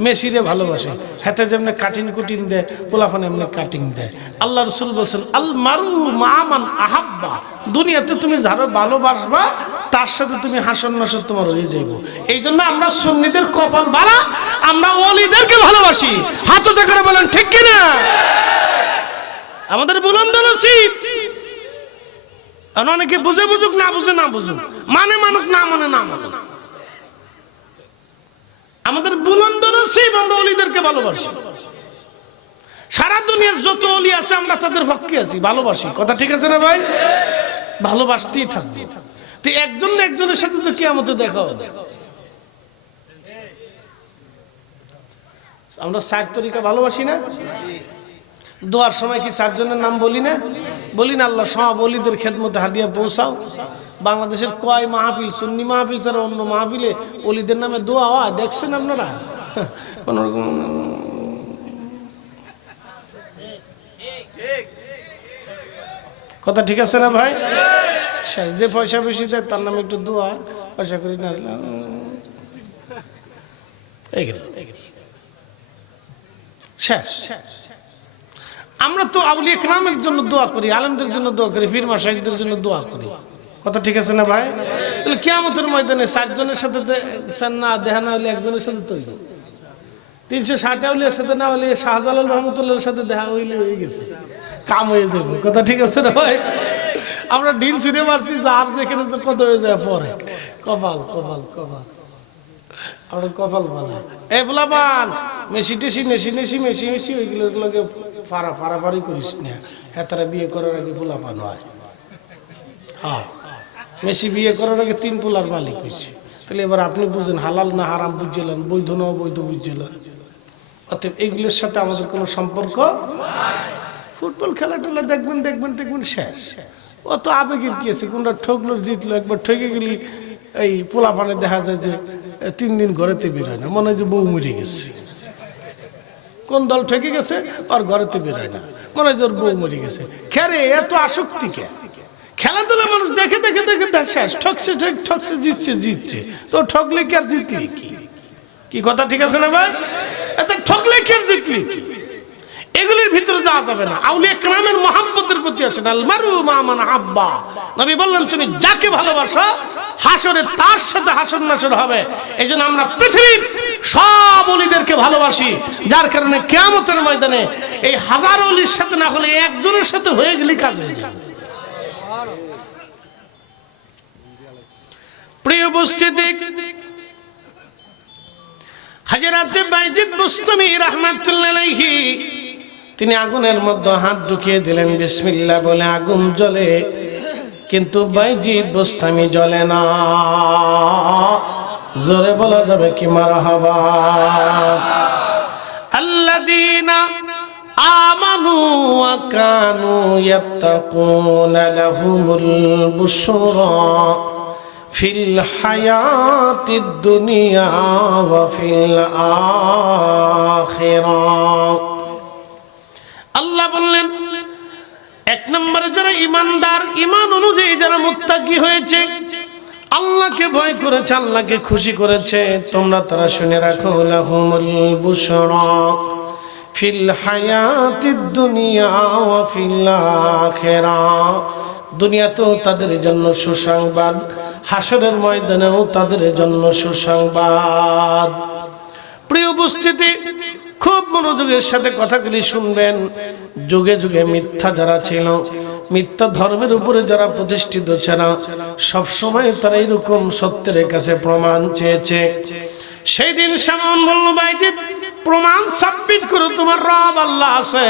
মেসিরে ভালোবাসে, হাতে যেমনি কাটিং কুটিং দেয় পোলাপানি এমনি কাটিং দেয়। আল্লাহ রাসূল বলেছেন আল মারু মা মান আহাব্বা, দুনিয়াতে তুমি যারা ভালোবাসবা তার সাথে তুমি হাসন নাসর তোমার হয়ে যাইব। এই জন্য আমরা সুন্নিদের কপাল বালা, আমরা ওলিদেরকে ভালোবাসি। হাত উঁচা করে বলেন ঠিক কিনা? আমাদের বুলন্দ নসিব। আর অনেকে বুঝে বুঝুক, না বুঝে না বুঝুক, মানে মানুক না মানে না মানুক, আমাদের বুলন্দ নসিব, আমরা ওলিদেরকে ভালোবাসি। সারা দুনিয়ার যত ওলি আছে আমরা তাদের পক্ষে আছি, ভালোবাসি। কথা ঠিক আছে না ভাই? ভালোবাসতেই থাকবে। তো একজন না একজনের সাথে তো কিয়ামতে দেখা হবে। আমরা 4 তরিকা ভালোবাসি না? দোয়ার সময় কি 4 জনের নাম বলি না? বলি না? আল্লাহ সব ওলিদের খেদমতে হাদিয়া পৌঁছাও। বাংলাদেশের কয় মাহফিল, সুন্নি মাহফিল ছাড়া অন্য মাহফিলে ওলিদের নামে দোয়া হয় দেখছেন আপনারা? কোনরকম কথা ঠিক আছে না ভাই? যে পয়সা বেশি যায় তার নামে একটু দোয়া, পয়সা করি না শেষ। আমরা তো আউলিয়া কেরামের জন্য দোয়া করি, আলেমদের জন্য দোয়া করি, পীর মাশায়েখদের জন্য দোয়া করি। কথা ঠিক আছে না ভাই? তাহলে কিয়ামতের ময়দানে 4 জনের সাথে না দেখা না হলে একজনের সাথে তৈরি, 360 আউলিয়ার সাথে না হলে শাহজালাল রহমতুল্লাহর সাথে দেখা হইলে হয়ে গেছে, কাম হয়ে যাবে। কথা ঠিক আছে না ভাই? আমরা ডিল ছুঁড়ে মারছি, যার যেখানে কত হয়ে যায় পরে। কপাল কপাল কপাল, আমরা কপাল বালা। এ বলাবান মেশি টেশি মেশি মেশি মেশি মেশি ওইগুলোকে ফাড়াফাড়ি করিস না। হ্যাঁ, তারা বিয়ে করার আগে পোলাপান হয়। হ্যাঁ, মেশি বিয়ে করার আগে 3 পোলার মালিক হয়েছে। তাহলে এবার আপনি বুঝেন হালাল না হারাম বুঝছিলেন, বৈধ না অবৈধ বুঝছিলেন। অতএব এইগুলোর সাথে আমাদের কোনো সম্পর্ক। ফুটবল খেলা টেলা দেখবেন দেখবেন দেখবেন শেষ। অত আবেগের কি আছে? কোনটা ঠকলো জিতলো, একবার ঠকে গেলি এই পোলাপানে দেখা যায় যে 3 দিন ঘরেতে বেরোয় না, মনে হয় যে বউ মরে গেছে। কোন দল ঠকে গেছে আর ঘরেতে বেরোয় না, মনে হয় যে ওর বউ মরে গেছে। খেরে এত আসক্তি কে? খেলাধুলা মানুষ দেখে দেখে দেখে শেষ। ঠকছে ঠকছে জিতছে জিতছে, তো ঠকলে কি আর জিতলি কি? কি কথা ঠিক আছে না ভাই? এত ঠকলে কি আর জিতলি কি? এগুলির ভিতরে যাওয়া যাবে না। আউলিয়া কেরামের মহব্বতের প্রতি আসেন। আল মারু মা মান আহাব্বা, নবী বললেন তুমি যাকে ভালোবাসো হাসরে তার সাথে হাসর নাসর হবে। এইজন্য আমরা পৃথিবীর সব ওলিদেরকে ভালোবাসি, যার কারণে কিয়ামতের ময়দানে এই 1000 ওলির সাথে না হলে একজনের সাথে হয়ে গেলে কাজ হয়ে যাবে। প্রিয় উপস্থিতি, হযরত বাইজিদ বুস্তামি রাহমাতুল্লাহ আলাইহি তিনি আগুনের মধ্যে হাত ঢুকিয়ে দিলেন, বিসমিল্লাহ বলে আগুন জ্বলে, কিন্তু বাইজিদ বুস্তামি জ্বলে না। জোরে বলা যাবে কি মারহাবা? আল্লাযীনা আমানু ওয়া কানু ইয়াত্তাকুনা লাহুমুল বুশরা ফিল হায়াতিদ দুনিয়া ওয়া ফিল আখিরাহ। আল্লাহ বললেন 1 নম্বরে যারা ইমানদার, ইমান অনুযায়ী যারা মুত্তাকি হয়েছে, আল্লাহকে ভয় করেছে, আল্লাহকে খুশি করেছে, তোমরা তারা শুনে রাখো লাহুমুল বুশরা ফিল হায়াতিদ দুনিয়া ওয়া ফিল আখিরাহ। দুনিয়াতেও তাদের জন্য সুসংবাদ, হাসরের ময়দানেও তাদের জন্য সুসংবাদ। প্রিয় উপস্থিতি, খুব মনোযোগের সাথে কথাগুলি শুনবেন। যুগে যুগে মিথ্যা যারা ছিল, মিথ্যা ধর্মের উপরে যারা প্রতিষ্ঠিত ছিল, সব সময় তারা এরকম সত্যের কাছে প্রমাণ চেয়েছে। সেই দিন সামন বলল বাইজিদ প্রমাণ সাবমিট করো, তোমার রব আল্লাহ আছে।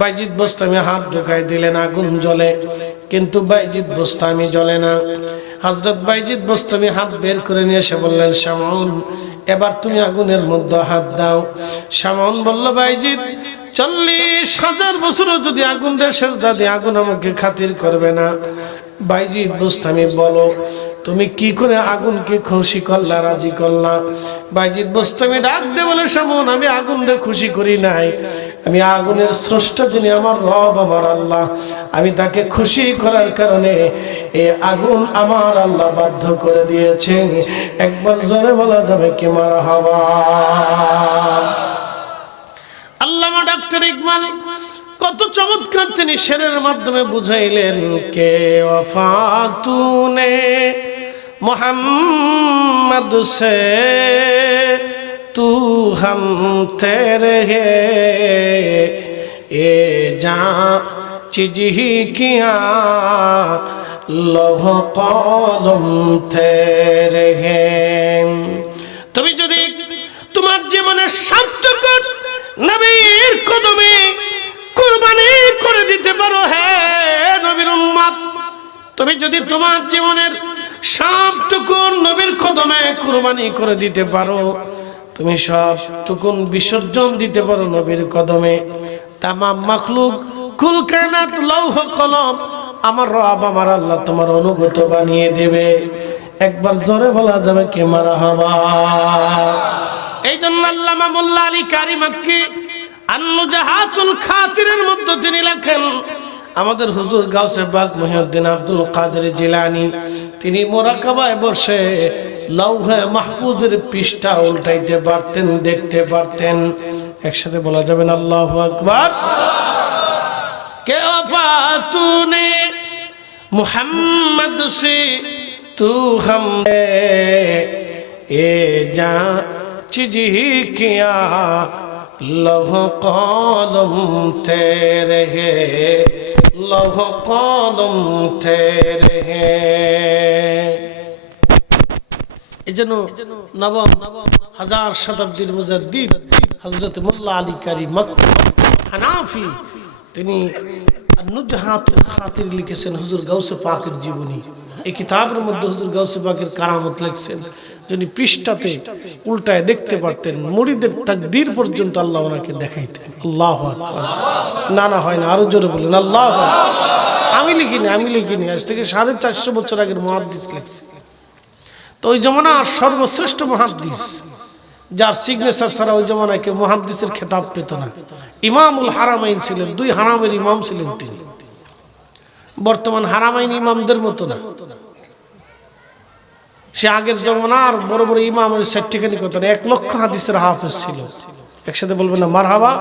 বাইজিদ বুস্তামি হাত ঢুকাই দিলেন, আগুন জ্বলে। কিন্তু বাইজিদ বোস্তামি জ্বলে না। হযরত বাইজিদ বোস্তামি হাত বের করে নিয়ে এসে বললেন, শামউন এবার তুমি আগুনের মধ্যে হাত দাও। শামউন বলল, বাইজিদ 40,000 বছরও যদি আগুনের সেজদা দিই আগুন আমাকে খাতির করবে না। বাইজিদ বোস্তামি বলো, তুমি কি করে আগুনকে খুশি করলা, রাজি করলা? বাইজিদ বোস্তামি ডাক দে বলে, শামউন আমি আগুনকে খুশি করি নাই, আমি আগুনের স্রষ্টা যিনি আমার রব আমার আল্লাহ, আমি তাকে খুশি করার কারণে এই আগুন আমার আল্লাহ বাধ্য করে দিয়েছে। একবার জোরে বলা যাবে কি মারহাবা। আল্লামা ডক্টর ইকবাল কত চমৎকার তিনি শেরের মাধ্যমে বুঝাইলেন, কে ওয়াফা তূনে মোহাম্মদ সে তু হম তেরে হে এ যা চিজ হি কিয়া লৌহ কলম তেরে হে। তুমি যদি তোমার জীবনের সবটুকু নবীর কদমে কুরবানি করে দিতে পারো, হে নবীর উম্মত, তুমি যদি তোমার জীবনের সবটুকু নবীর কদমে কুরবানি করে দিতে পারো, তুমি সবটুকু বিসর্জন দিতে পারো নবীর কদমে, তামাম মাখলুক কুল কায়নাত লৌহ কলম আমার রব আমার আল্লাহ তোমার অনুগত বানিয়ে দেবে। একবার জোরে বলা যাবে কি মারহাবা। এই জন্য আল্লামা মোল্লা আলী কারি মাক্কি আন-নুজাহাতুল খাতিরের মধ্যে তিনি লেখেন, আমাদের হুজুর গাউসে পাক মুহিউদ্দিন আব্দুল কাদের জিলানী তিনি মুরাকাবায় বসে লৌহে মাহফুজের পৃষ্ঠা উল্টাইতে পারতেন, দেখতে পারতেন। একসাথে বলা যাবে না আল্লাহু আকবার। কে ওয়াফা তূনে মুহাম্মদ সে তু হম এ যা চিজ হি কিয়া লৌহ কলম তেরে হে লৌহ কলম তেরে হে। এই জন্য নবম হাজার শতাব্দীর মুজাদ্দিদ হযরত মোল্লা আলী কারি মাক্কি হানাফি তিনি আন-নুজহাতুল খাতির লিখেছেন হুজুর গাউসে পাকের জীবনী। এই কিতাবের মধ্যে হুজুর গাউসে পাকের কারামত লিখছেন, যিনি পৃষ্ঠাতে উল্টায় দেখতে পারতেন, মুরিদের তাকদীর পর্যন্ত আল্লাহ ওনাকে দেখাইতেন। আল্লাহু আকবার। না না হয় না, আরো জোরে বলেন আল্লাহু আকবার। আমি লিখিনি, আজ থেকে 450 বছর আগের মুহাদ্দিস লিখছে। তো ওই জমানার সর্বশ্রেষ্ঠ মুহাদ্দিস, যার সিগনেচার ছাড়া ওই জমানায় কেউ মুহাদ্দিসের খেতাব পেত না, ইমামুল হারামাইন ছিলেন, 2 হারামের ইমাম ছিলেন তিনি। বর্তমান হারামাইন ইমামদের মতো না, সে আগের জমানার বড় বড় ইমামের সার্টিফিকেট কথা 1 লক্ষ হাদিসের হাফেজ ছিল। একসাথে বলবেন না মারহাবা।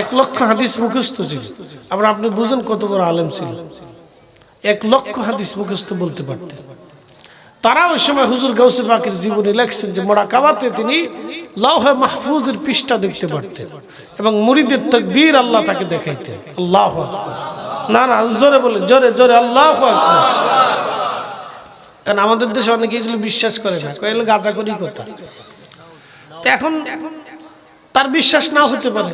1 লক্ষ হাদিস মুখস্থ ছিল। আবার আপনি বুঝেন কত বড় আলেম ছিল, 1 লক্ষ হাদিস মুখস্থ বলতে পারতেন। তারা ওই সময় হুজুর গাউসে পাকের জীবনী লেখছেন যে মুরাকাবাতে তিনি লৌহে মাহফুজের পৃষ্ঠা দেখতে পারতেন এবং মুরিদের তাকদীর আল্লাহ তাকে দেখাইতেন। আল্লাহু আকবার। না না জোরে বলে, জোরে জোরে আল্লাহু আকবার। কারণ আমাদের দেশে অনেকে এগুলো বিশ্বাস করে না, কইলে গাঁজা করি কথা। তো এখন তার বিশ্বাস না হতে পারে।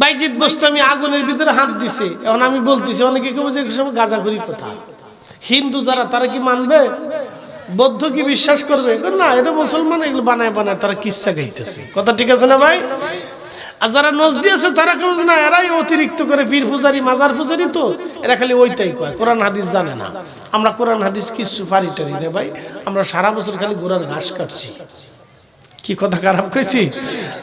বাইজিদ বোস্তামি আগুনের ভিতরে হাত দিছে, এখন আমি বলতেছি অনেকে কেউ যে সব গাঁজা করি কথা। হিন্দু যারা তারা কি মানবে? বৌদ্ধ কি বিশ্বাস করবে? না, এটা মুসলমান, এগুলো বানায় বানায় তারা কিচ্ছা গাইতেছে। কথা ঠিক আছে না ভাই? আর যারা নজদি আছে তারা কেউ না, এরাই অতিরিক্ত করে পীর পূজারি মাজার পূজারি, তো এরা খালি ওইটাই কয়, কোরআন হাদিস জানে না। আমরা কোরআন হাদিস কিছু পারি টারি না ভাই, আমরা সারা বছর খালি গোড়ার ঘাস কাটছি। কি কথা খারাপ কইছি?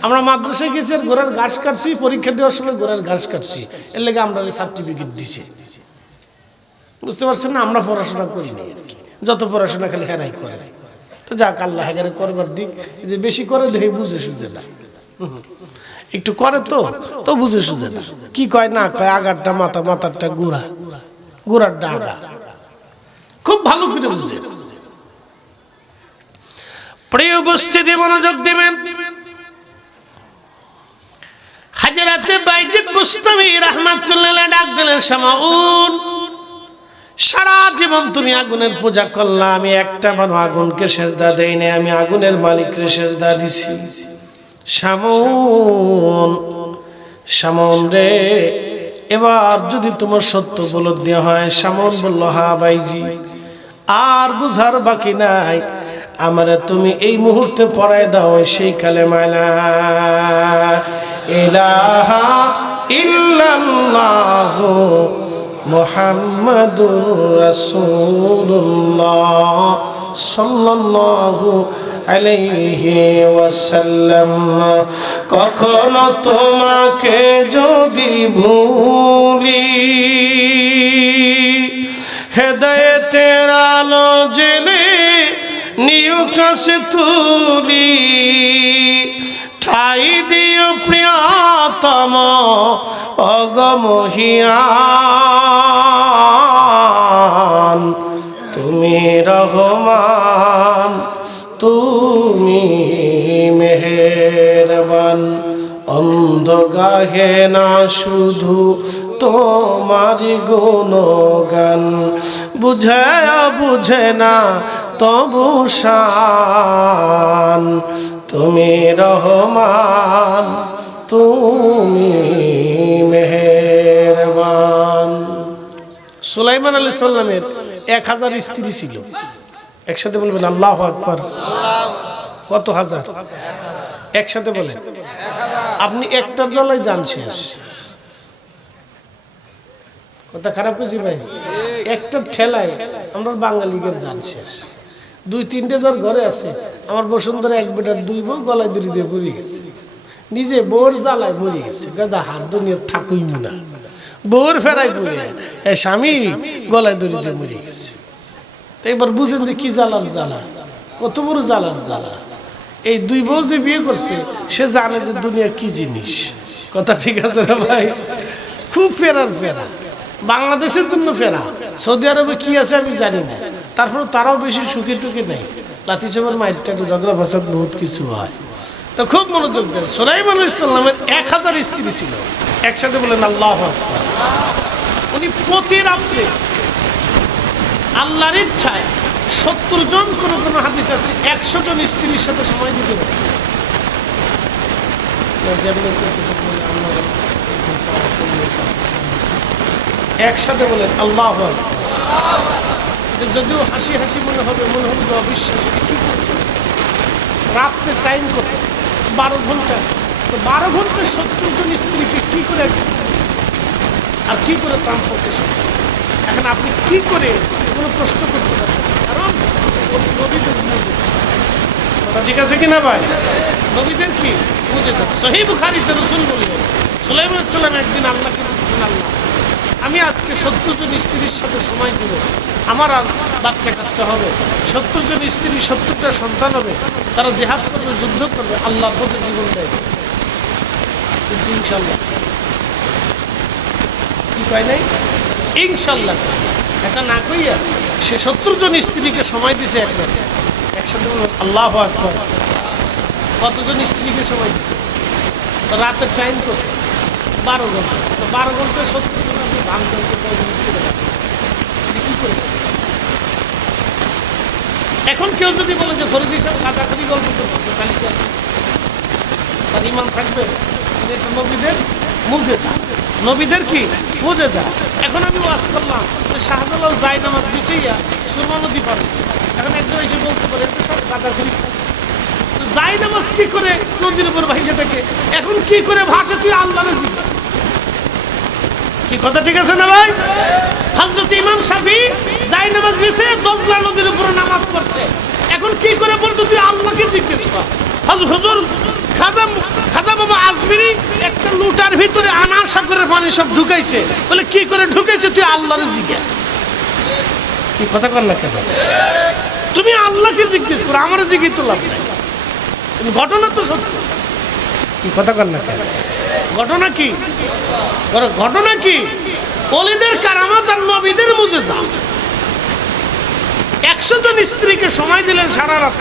আমরা মাদ্রাসায় গেছি আর গোড়ার ঘাস কাটছি, পরীক্ষা দেওয়ার সময় গোড়ার ঘাস কাটছি, এর লেগে আমরা সার্টিফিকেট দিছে। বুঝতে পারছেন না? আমরা পড়াশোনা করিনি আর কি, যত পড়াশোনা খালি হেরাই করে। তো যাক, আল্লাহ হেগারে করবার দিক, যে বেশি করে দেখে বুঝে সুঝে না, একটু করে তো বুঝে সুঝে না। কি কয় না কয়, আগারটা মাথা, মাথারটা গুড়া, গুড়ারটা আগা, খুব ভালো করে বুঝে। প্রিয় উপস্থিতি মনোযোগ দিবেন। হাজরাতে বাইজিদ বুস্তামি রাহমাতুল্লাহ ডাক দিলেন, শামউন সারা জীবন তুমি আগুনের পূজা করলা, আমি একটা বারো আগুনকে সেজদা দেই না, আমি আগুনের মালিককে সেজদা দিছি। শামউন রে, এবার যদি তোমার সত্য উপলব্ধি হয়। সামন বলল, হ্যাঁ ভাইজি, আর বুঝার বাকি নাই, আমারে তুমি এই মুহূর্তে পড়ায় দাও সেই কালেমা লা ইলাহা ইল্লাল্লাহু মুহাম্মাদুর রাসূলুল্লাহ সাল্লাল্লাহু আলাইহি ওয়াসাল্লাম। কখনো তোমাকে যদি ভুলি, হেদায়েতের আলো জেলে নিউ কাছে তুলি, ঠাই দিও প্রিয়তম অগমহিয়ান, তুমি রহমান, তুমি মেহেরবান। অন্ধ গাহে না শুধু তোমারি গুণগান, বুঝে বুঝে না তবু শান, তুমি রহমান, তুমি মেহেরবান। সুলাইমান আলাইহিস সালামের 1000 স্ত্রী ছিল। একসাথে বলবেন আল্লাহু আকবার। কত হাজার? একসাথে বলেন। আপনি একটার জ্বালায় যান শেষ। কথা খারাপ বুঝি ভাই? একটা ঠেলায় আমরা বাঙালিদের যান শেষ। 2-3টে যার ঘরে আছে, আমার বসুন্ধরা এক বেটার 2 বউ গলায় দড়ি দিয়ে পড়ে গেছে, নিজে বউর জ্বালায় মরে গেছে। গাদা হাত দুনিয়া থাকুই না, বউর ফেরাই পড়ে স্বামী গলায় দড়ি দিয়ে মরে গেছে। তো এবার বুঝেন যে কি জ্বালার জ্বালা, কত বড় জ্বালার জ্বালা। এই 2 বউ যে বিয়ে করছে সে জানে যে দুনিয়া কি জিনিস। কথা ঠিক আছে না ভাই? খুব ফেরার ফেরা, বাংলাদেশের জন্য ফেরা। সৌদি আরবে কি আছে আমি জানি না, তারপরে তারাও বেশি সুখী টুকি নেই। লাঠি চাপের মাইরটা ঝগড়া ফাসাদ বহুত কিছু হয়। তো খুব মনোযোগ দেন। সুলাইমান আলাইহিস সালামের 1000 স্ত্রী ছিল। একসাথে বলেন আল্লাহু আকবার। উনি প্রতি রাত্রে আল্লাহর ইচ্ছায় 70 জন, কোন কোন হাদিস আছে 100 জন স্ত্রীর সাথে সময় দিতে পারে। একসাথে বলেন আল্লাহু আকবার। যদিও হাসি হাসি মনে হবে যে অবিশ্বাস। কি করছে? রাত্রে টাইম করতে 12 ঘন্টা, তো 12 ঘন্টায় 70 জন স্ত্রীকে কি করে আর কি করে ত্রাণ করতে? এখন আপনি কি করে কোনো প্রশ্ন করতে পারবেন? কারণ নবীদের কথা ঠিক আছে কিনা ভাই? নবীদের কি বুঝে যান। সহিহ বুখারীতে রাসূল বললেন, সুলাইমান আলাইহিস সালাম একদিন আল্লাহকে বললেন, আল্লাহ, আমি আজকে 70 জন স্ত্রীর সাথে সময় দেব, আমার বাচ্চা কাচ্চা হবে, 70 জন স্ত্রী, 70টা সন্তান হবে, তারা জিহাদ করবে, যুদ্ধ করবে, আল্লাহর পথে জীবন দেয়। কিন্তু ইনশাআল্লাহ কি কয় নাই? ইনশাআল্লাহ এটা না কইয়া সে 70 জন স্ত্রীকে সময় দিছে একবারে। একসাথে বলুন আল্লাহু আকবার। কতজন স্ত্রীকে সময় দিচ্ছে? রাতের টাইম করতে 12 ঘন্টা, তো 12 ঘন্টায় 70 জন আপনি ধান করতে কি করে? এখন কেউ যদি বলে যে ফরিদ সাহেব কাটাকাটি গল্প করতে, তাহলে কি তার ইমান থাকবে? এটা নবীদের মুজেজা, নবীদের কি মুজেজা। এখন আমি ওয়াজ করলাম যে শাহজালাল জায়নামাজ বিছাইয়া সুরমা নদী পাবে। এখন একজন এসে বলতে পারে এটা সব কাটাকাটি। জায়নামাজ কি করে নদীর উপর ভাইসে থাকে? এখন কি করে ভাসে তুই আল্লাহর দিকে? কি কথা ঠিক আছে না ভাই? হযরত ইমাম শাফি জায়নামাজ বিছে দজলা নদীর উপর নামাজ পড়তে, এখন কি করে বলতো তুই আল্লাহকে জিজ্ঞেস কর। হুজুর খাজা বাবা আজমিরি একটা লুটার ভিতরে আনা সাগরের পানি সব ঢুকাইছে, বলে কি করে ঢুকাইছে তুই আল্লাহর জিজ্ঞেস। কি কথা কর না কেন? তুমি আল্লাহকে জিজ্ঞেস করো, আমার জিজ্ঞেস তো লাভ নাই। ঘটনা তো সত্য। কি কথা কর না কেন? ঘটনা কি? ঘটনা কি? ওলিদের কারামাত আর নবীদের মুজিজা। 100 জন স্ত্রীকে সময় দিলেন সারা রাত।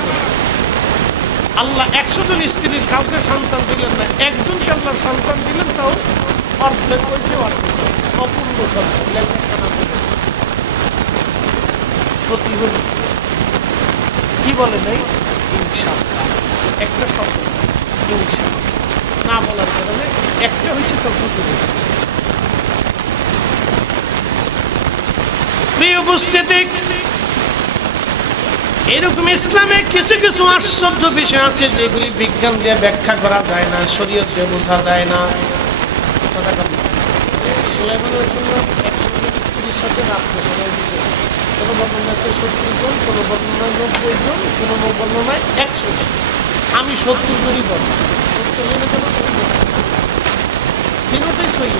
আল্লাহ 100 জন স্ত্রীর কাউকে সন্তান দিলেন না, একজনকে আল্লাহ সন্তান দিলেন, তাও অর্ধেক হয়েছে, অপূর্ণ সন্তান। কি বলে নাই? ইনশাআল্লাহ। একটা শব্দ ইনশাআল্লাহ না বলার কারণে একটা হয়েছে তখন প্রিয় উপস্থিতি, এরকম ইসলামে কিছু কিছু আশ্চর্য বিষয় আছে যেগুলি বিজ্ঞান দিয়ে ব্যাখ্যা করা যায় না, শরীয়ত দিয়ে বোঝা যায় না। সুলাইমানের জন্য 100 স্ত্রীর সাথে রাত্রে কোনো বর্ণনাতে 70 জন, কোনো বর্ণনায় 90 জন, কোনো বর্ণনায় 100 জন। আমি 70 জনই বলব, 70 জনের জন্য তিনটাই সই।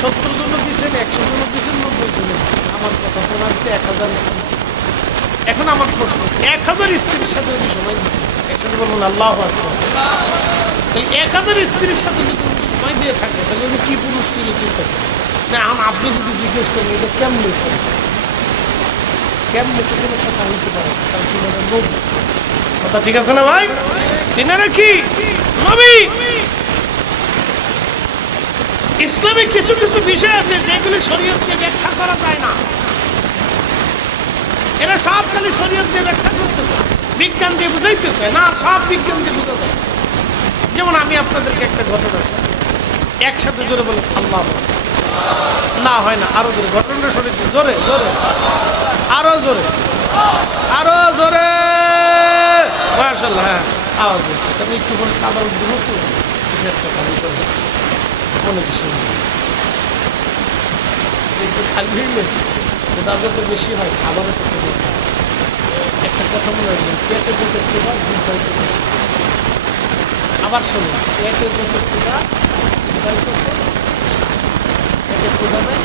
70 জন দিচ্ছেন, 100 জন দিচ্ছেন, 90 জন। আমার কথা শোনা হচ্ছে 1000 স্ত্রী। এখন আমার প্রশ্ন, 1000 স্ত্রীর সাথে যদি সময় দিচ্ছে, একসাথে বলুন আল্লাহু আকবার, তাহলে 1000 স্ত্রীর সাথে যদি সময় দিয়ে থাকে তাহলে উনি কি পুরুষ ছিল চিন্তা করেন না? আপনি যদি জিজ্ঞেস করেন এটা কেমনে করে, কেমনে তো কোনো কথা হইতে পারে, তার জীবনের নবী কথা, ঠিক আছে না ভাই? তিনারা কি নবী? ইসলামে কিছু কিছু বিষয় আছে যেগুলি শরীয়তকে ব্যাখ্যা করা যায় না। এরা সব খালি শরীয়ত দিয়ে ব্যাখ্যা করতে চায়, বিজ্ঞান দিয়ে বুঝাইতে চায় না। সব বিজ্ঞান দিয়ে বুঝা যায়। যেমন আমি আপনাদেরকে একটা ঘটনা, একসাথে জোরে বলে আল্লাহ না হয় না, আরো জোরে ঘটনাটা শরীয়ত, জোরে জোরে, আরো জোরে, আরো জোরে, মাশাআল্লাহ। হ্যাঁ, আওয়াজ হচ্ছে। আমি একটু করে খাবার উদ্যোগ করবো, অনেক কিছু একটু খালি হইলে ওটা যত বেশি হয় খাবারের তত বেশি হয়। একটা কথা মনে রাখবেন, পেটে যত ক্ষুধা জিহ্বায় তত বেশি। আবার শুনুন, পেটে যত ক্ষুধা জিহ্বায় তত পেটে ক্ষুধা নাই,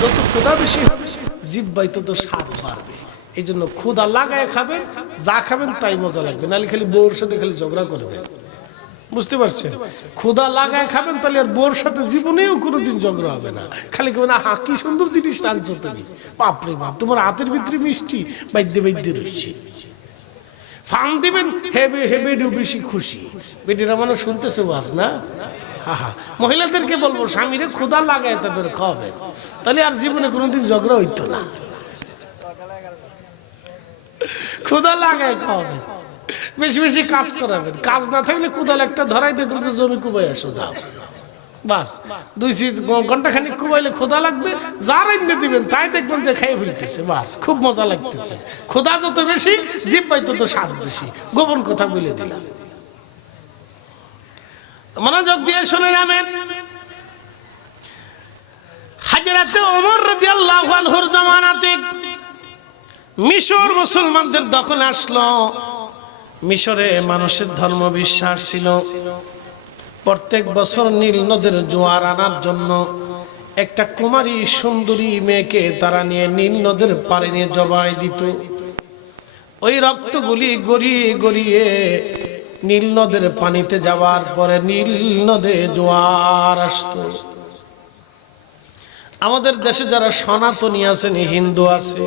যত ক্ষুধা বেশি হবে জিহ্বায় তত স্বাদ বাড়বে। এই জন্য ক্ষুধা লাগায় খাবেন, যা খাবেন তাই মজা লাগবে, নাহলে খালি বউর সাথে খালি ঝগড়া করবেন। বুঝতে পারছেন? ক্ষুধা লাগায় খাবেন, তাহলে আর বউর সাথে জীবনেও কোনোদিন ঝগড়া হবে না। খালি কেউ না, কি সুন্দর জিনিস আনছো তুমি, বাপরে বাপ, তোমার হাতের ভিতরে মিষ্টি বাইদ্যে বাইদ্যে রয়েছে, ফান দিবেন, হেবে হেবেডিও বেশি খুশি। বেটিরা মানে শুনতেছে বাস না? হা। মহিলাদেরকে বলবো, স্বামীরে ক্ষুধা লাগায় তারপরে খাওয়াবেন, তাহলে আর জীবনে কোনোদিন ঝগড়া হইতো না। ক্ষুধা লাগায় খাওয়াবেন, বেশি বেশি কাজ করাবেন। কাজ না থাকলে কোদাল একটা ধরাই দেখুন তো জমি কুবাই আসো, যাও বাস। 2 ঘন্টা খানিক কুবাইলে ক্ষুধা লাগবে, যার এনে দিবেন তাই দেখবেন যে খাইয়ে ফেলতেছে, বাস খুব মজা লাগতেছে। ক্ষুধা যত বেশি জিহ্বায় তত স্বাদ বেশি। গোপন কথা বলে দিলাম, মনোযোগ দিয়ে শুনে যাবেন। হযরতে ওমর রাদিয়াল্লাহু আনহুর জামানাতে মিশর মুসলমানদের দখলে আসলো। মিশরে মানুষের ধর্ম বিশ্বাস ছিল, প্রত্যেক বছর নীল নদের জোয়ার আনার জন্য একটা কুমারী সুন্দরী মেয়েকে তারা নিয়ে নীল নদের পাড়ে নিয়ে জবাই দিত। ওই রক্তগুলি গড়িয়ে গড়িয়ে নীল নদের পানিতে যাওয়ার পরে নীল নদে জোয়ার আসতো। আমাদের দেশে যারা সনাতনী আছেন, হিন্দু আছে,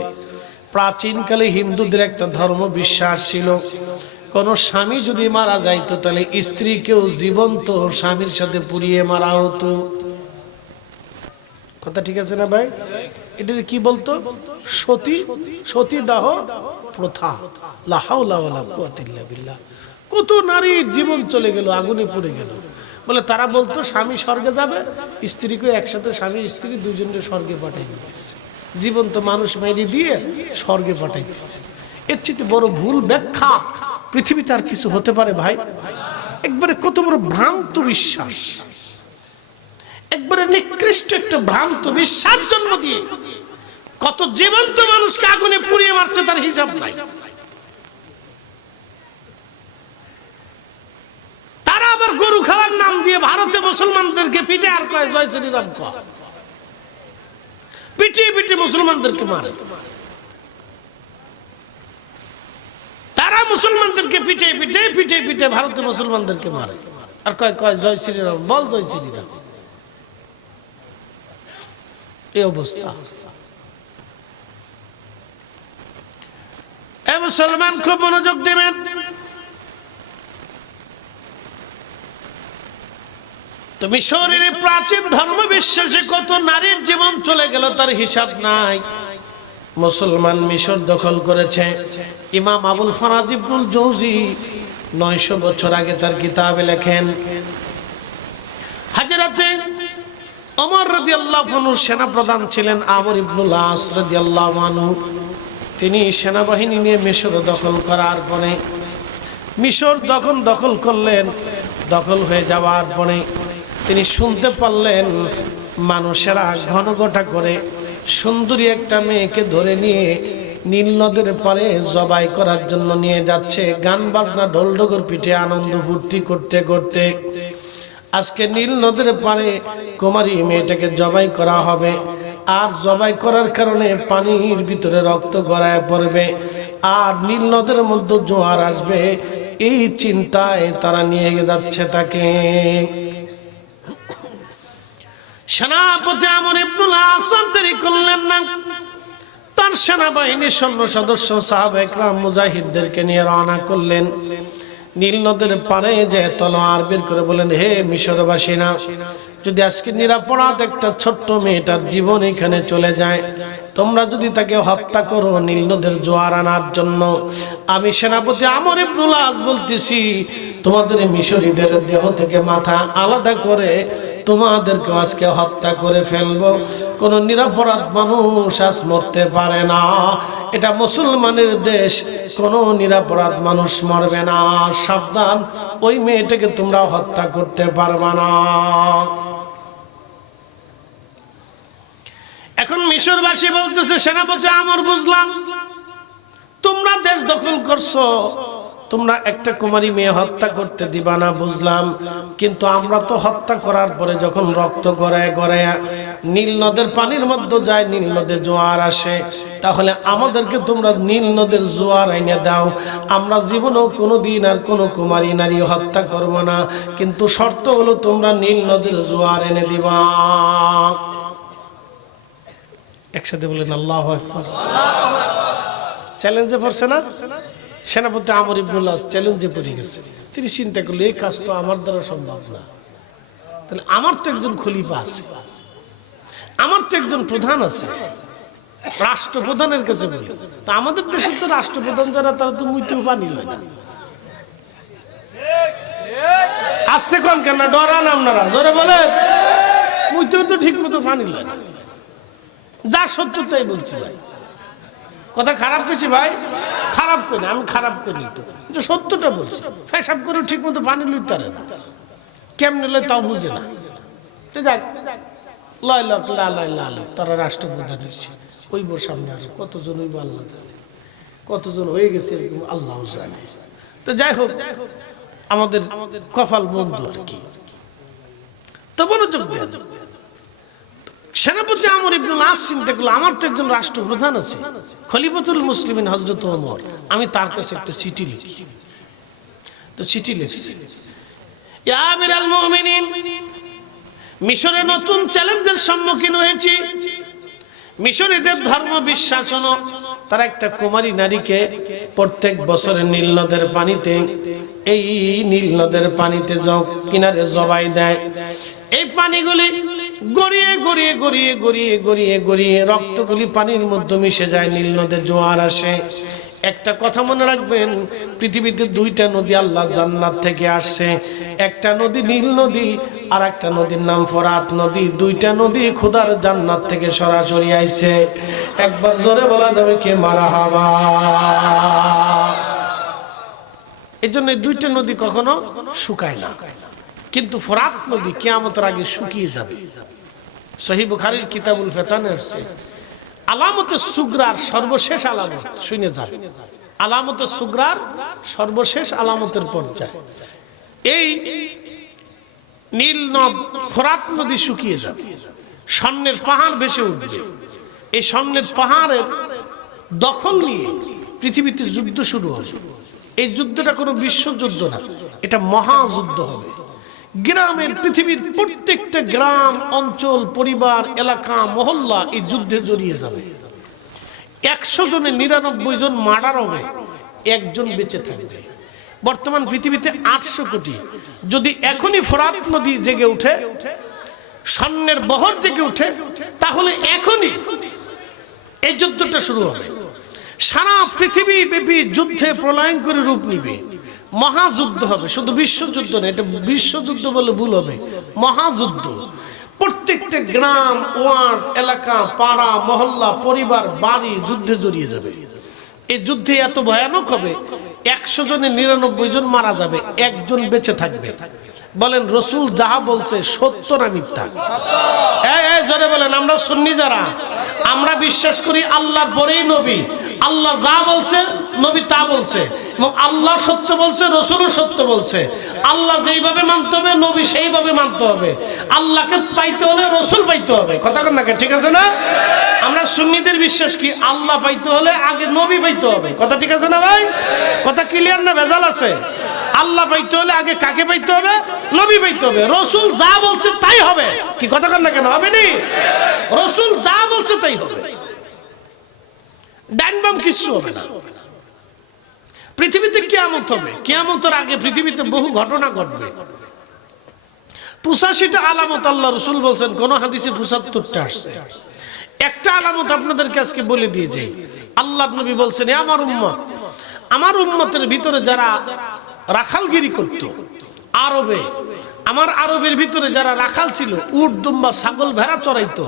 প্রাচীনকালে হিন্দুদের একটা ধর্ম বিশ্বাস ছিল, কোন স্বামী যদি মারা যাইতো তাহলে স্ত্রীকেও জীবন্ত স্বামীর সাথে পুড়িয়ে মারা হতো। কথা ঠিক আছে না ভাই? এটা কি বলতো? সতীদাহ প্রথা। লা হাওলা ওয়ালা কুওয়াতা ইল্লা বিল্লাহ। কত নারীর জীবন চলে গেল, আগুনে পড়ে গেল। বলে তারা বলতো স্বামী স্বর্গে যাবে, স্ত্রীকে একসাথে, স্বামী স্ত্রী দুজনকে স্বর্গে পাঠাই দিতেছে, জীবন্ত মানুষ মাইরে দিয়ে স্বর্গে পাঠাইতেছে। এর চেয়ে বড় ভুল ব্যাখ্যা পৃথিবীতে আর কিছু হতে পারে ভাই? একবারে কত বড় ভ্রান্ত বিশ্বাস, একবারে নিকৃষ্ট একটা ভ্রান্ত বিশ্বাস জন্ম দিয়ে কত জীবন্ত মানুষকে আগুনে পুড়িয়ে মারছে, তার হিসাব নাই। তারা আবার গরু খাওয়ার নাম দিয়ে ভারতে মুসলমানদেরকে পিটে আর কয় জয় শ্রীরাম কয়, পিটিয়ে পিটিয়ে মুসলমানদেরকে মারে। তারা মুসলমানদেরকে পিটে পিটে পিটে পিটে ভারতে মুসলমানদেরকে মারে আর কয় কয় জয় শ্রীরাম, বল জয় শ্রীরাম। এই অবস্থা। এ মুসলমান খুব মনোযোগ দিবেন। তুমি শরীরে প্রাচীন ধর্ম বিশ্বাসে কত নারীর জীবন চলে গেল তার হিসাব নাই। মুসলমান মিশর দখল করেছে। ইমাম আবুল ফারাজ ইবনুল জৌজি 900 বছর আগে তার কিতাবে লেখেন, হযরতে ওমর রাদিয়াল্লাহু আনহু সেনাপ্রধান ছিলেন আমর ইবনুল আস রাদিয়াল্লাহু আনহু। তিনি সেনাবাহিনী নিয়ে মিশর দখল করার পরে মিশর দখল করলেন। দখল হয়ে যাওয়ার পরে তিনি শুনতে পারলেন মানুষেরা ঘনঘটা করে সুন্দরী একটা মেয়েকে ধরে নিয়ে নীল নদের পারে জবাই করার জন্য নিয়ে যাচ্ছে, গান বাজনা ঢোলঢোল পিঠে আনন্দ ফুর্তি করতে করতে। আজকে নীল নদের পারে কুমারী মেয়েটাকে জবাই করা হবে, আর জবাই করার কারণে পানির ভিতরে রক্ত গড়ায় পড়বে, আর নীল নদের মধ্যে জোয়ার আসবে। এই চিন্তায় তারা নিয়ে যাচ্ছে তাকে। সেনাপতি আমর ইবনুল আস দেরি করলেন না, তার সেনাবাহিনীর সৈন্য সদস্য সাহাবা ইকরাম মুজাহিদদেরকে নিয়ে রওনা করলেন। নীল নদের পারে যে তলোয়ার বের করে বলেন, হে মিশরবাসীরা, যদি আজকে নিরাপরাধ একটা ছোট্ট মেয়েটার জীবন এখানে চলে যায়, তোমরা যদি তাকে হত্যা করো নীল নদের জোয়ার আনার জন্য, আমি সেনাপতি আমর ইবনুল আস বলতেছি তোমাদের মিশরীদের দেহ থেকে মাথা আলাদা করে তোমাদেরকে আজকে হত্যা করে ফেলবো। কোন নিরাপরাধ মানুষ আজ মরতে পারে না। এটা মুসলমানের দেশ, কোন নিরাপরাধ মানুষ মরবে না। সাবধান, ওই মেয়েটাকে তোমরা হত্যা করতে পারবে না। এখন মিশরবাসী বলতেছে, সেনাপতি আমর, বুঝলাম তোমরা দেশ দখল করছো, তোমরা একটা কুমারী মেয়ে হত্যা করতে দিবা না, বুঝলাম, কিন্তু আমরা তো হত্যা করার পরে যখন রক্ত গড়ায় গড়ায় নীল নদের পানির মধ্যে যায়, নীল নদে জোয়ার আসে, তাহলে আমাদেরকে তোমরা নীল নদের জোয়ার এনে দাও। আমরা জীবনেও কোনোদিন আর কোনো কুমারী নারী হত্যা করব না, কিন্তু শর্ত হলো তোমরা নীল নদের জোয়ার এনে দিবা। একসাথে বলেন আল্লাহু আকবার। চ্যালেঞ্জে পড়ছে না সেনাপতি আমর ইবনুল আস, চ্যালেঞ্জে পড়ে গেছে। তিনি চিন্তা করলেন, এই কাজ তো আমার দ্বারা সম্ভব না, তাহলে আমার তো একজন খলিফা আছে, আমার তো একজন প্রধান আছে, রাষ্ট্রপ্রধানের কাছে বলি। তা আমাদের দেশের তো রাষ্ট্রপ্রধান যারা, তারা তো মুইতেও পানি লয় না। আসতে কোন কেন ডরান আপনারা, জোরে বলে, মুইতেও তো ঠিক মতো পানি লয় না। যা সত্য তাই বলছি ভাই, কথা খারাপ করছি ভাই, খারাপ করি, আমি খারাপ করি তো সত্যটা বলছি। পেশাব করে ঠিক মতো পানি লইতে পারে না, কেমনে লয় তাও বুঝে না। যাক, লয় লক লাল তারা রাষ্ট্রপ্রধান হয়েছে, ওই বোর সামনে আসে কতজন, ওই আল্লাহ জানে কতজন হয়ে গেছে, এরকম আল্লাহ জানে। তো যাই হোক, আমাদের কপাল বন্ধু আর কি। তো মনোযোগ দেন। সেনাপতি আমর ইবনুল আস চিন্তা করলো, আমার তো একজন রাষ্ট্রপ্রধান আছে, খলিফাতুল মুসলিমিন হযরত ওমর, আমি তার কাছে একটা চিঠি লিখি। তো চিঠি লিখছি, ইয়া আমিরাল মুমিনিন, মিশরে নতুন চ্যালেঞ্জের সম্মুখীন হয়েছি। মিশরীদের ধর্ম বিশ্বাস হলো, তারা একটা কুমারী নারীকে প্রত্যেক বছরে নীল নদের পানিতে, এই নীল নদের পানিতে কিনারে জবাই দেয়। এই পানিগুলি গড়িয়ে গড়িয়ে গড়িয়ে গড়িয়ে গড়িয়ে গড়িয়ে রক্তগুলি পানির মধ্যে মিশে যায়, নীল নদের জোয়ার আসে। একটা কথা মনে রাখবেন, পৃথিবীতে দুইটা নদী আল্লাহ জান্নাত থেকে আসছে, একটা নদী নীল নদী, আর একটা নদীর নাম ফোরাত নদী। দুইটা নদী খোদার জান্নাত থেকে সরাসরি আইছে। একবার জোরে বলা যাবে কি মারহাবা। এই জন্য দুইটা নদী কখনো শুকায় না, কিন্তু ফোরাত নদী কিয়ামতের আগে শুকিয়ে যাবে। সহিহ বুখারীর কিতাবুল ফিতানে আসছে, আলামতে সুগরার সর্বশেষ আলামত, শুনে যান, আলামতে সুগরার সর্বশেষ আলামতের পর্যায়ে এই নীল নদ ফোরাত নদী শুকিয়ে যাবে, স্বর্ণের পাহাড় ভেসে উঠবে। এই স্বর্ণের পাহাড়ের দখল নিয়ে পৃথিবীতে যুদ্ধ শুরু হবে। এই যুদ্ধটা কোনো বিশ্বযুদ্ধ না, এটা মহাযুদ্ধ হবে। গ্রামের, পৃথিবীর প্রত্যেকটা গ্রাম, অঞ্চল, পরিবার, এলাকা, মহল্লা এই যুদ্ধে জড়িয়ে যাবে। 100 জনে 99 জন মার্ডার হবে, একজন বেঁচে থাকবে। বর্তমান পৃথিবীতে 800 কোটি। যদি এখনই ফোরাত নদী জেগে উঠে, স্বর্ণের বহর জেগে উঠে, তাহলে এখনই এই যুদ্ধটা শুরু হবে। সারা পৃথিবী ব্যাপী যুদ্ধে প্রলয়ঙ্করী রূপ নিবে, মহাযুদ্ধ হবে। শুধু বিশ্বযুদ্ধ না, এটা বিশ্বযুদ্ধ বলে ভুল হবে, মহাযুদ্ধ। প্রত্যেকটা গ্রাম, ওয়ার্ড, এলাকা, পাড়া, মহল্লা, পরিবার, বাড়ি যুদ্ধে জড়িয়ে যাবে। এই যুদ্ধে এত ভয়ানক হবে, 100 জনে 99 জন মারা যাবে, একজন বেঁচে থাকবে। বলেন রসুল যাহা বলছে সত্য না মিথ্যা? জোরে বলেন। আমরা সুন্নি যারা, আমরা বিশ্বাস করি আল্লাহর পরেই নবী। আল্লাহ যা বলছে নবী তা বলছে, এবং আল্লাহ সত্য বলছে, রসুলও সত্য বলছে। আল্লাহ যেইভাবে মানতে হবে নবী সেইভাবে মানতে হবে। আল্লাহকে পাইতে হলে রসুল পাইতে হবে। কথা কন না, ঠিক আছে না? আমরা সুন্নিদের বিশ্বাস কি আল্লাহ পাইতে হলে আগে নবী পাইতে হবে। কথা ঠিক আছে না ভাই? কথা ক্লিয়ার না ভেজাল আছে? আল্লাহ পাইতে হলে আগে কাকে পাইতে হবে? নবী পাইতে হবে। রসুল যা বলছে তাই হবে। কি কথা কন না কেন? হবে নি? রসুল যা বলছে তাই হবে, ডাইন বাম কিছু হবে না। পৃথিবীতে কিয়ামত হবে, কিয়ামতের আগে পৃথিবীতে বহু ঘটনা ঘটবে। 85টা আলামত আল্লাহ রসুল বলছেন, কোন হাদিসে 75টা আসছে। একটা আলামত আপনাদেরকে আজকে বলে দিয়ে যাই। আল্লাহ নবী বলছেন, আমার উম্মত, আমার উম্মতের ভিতরে যারা রাখালগিরি করত আরবে, আমার আরবের ভিতরে যারা রাখাল ছিল, উট দুম্বা ছাগল ভেড়া চড়াইতো,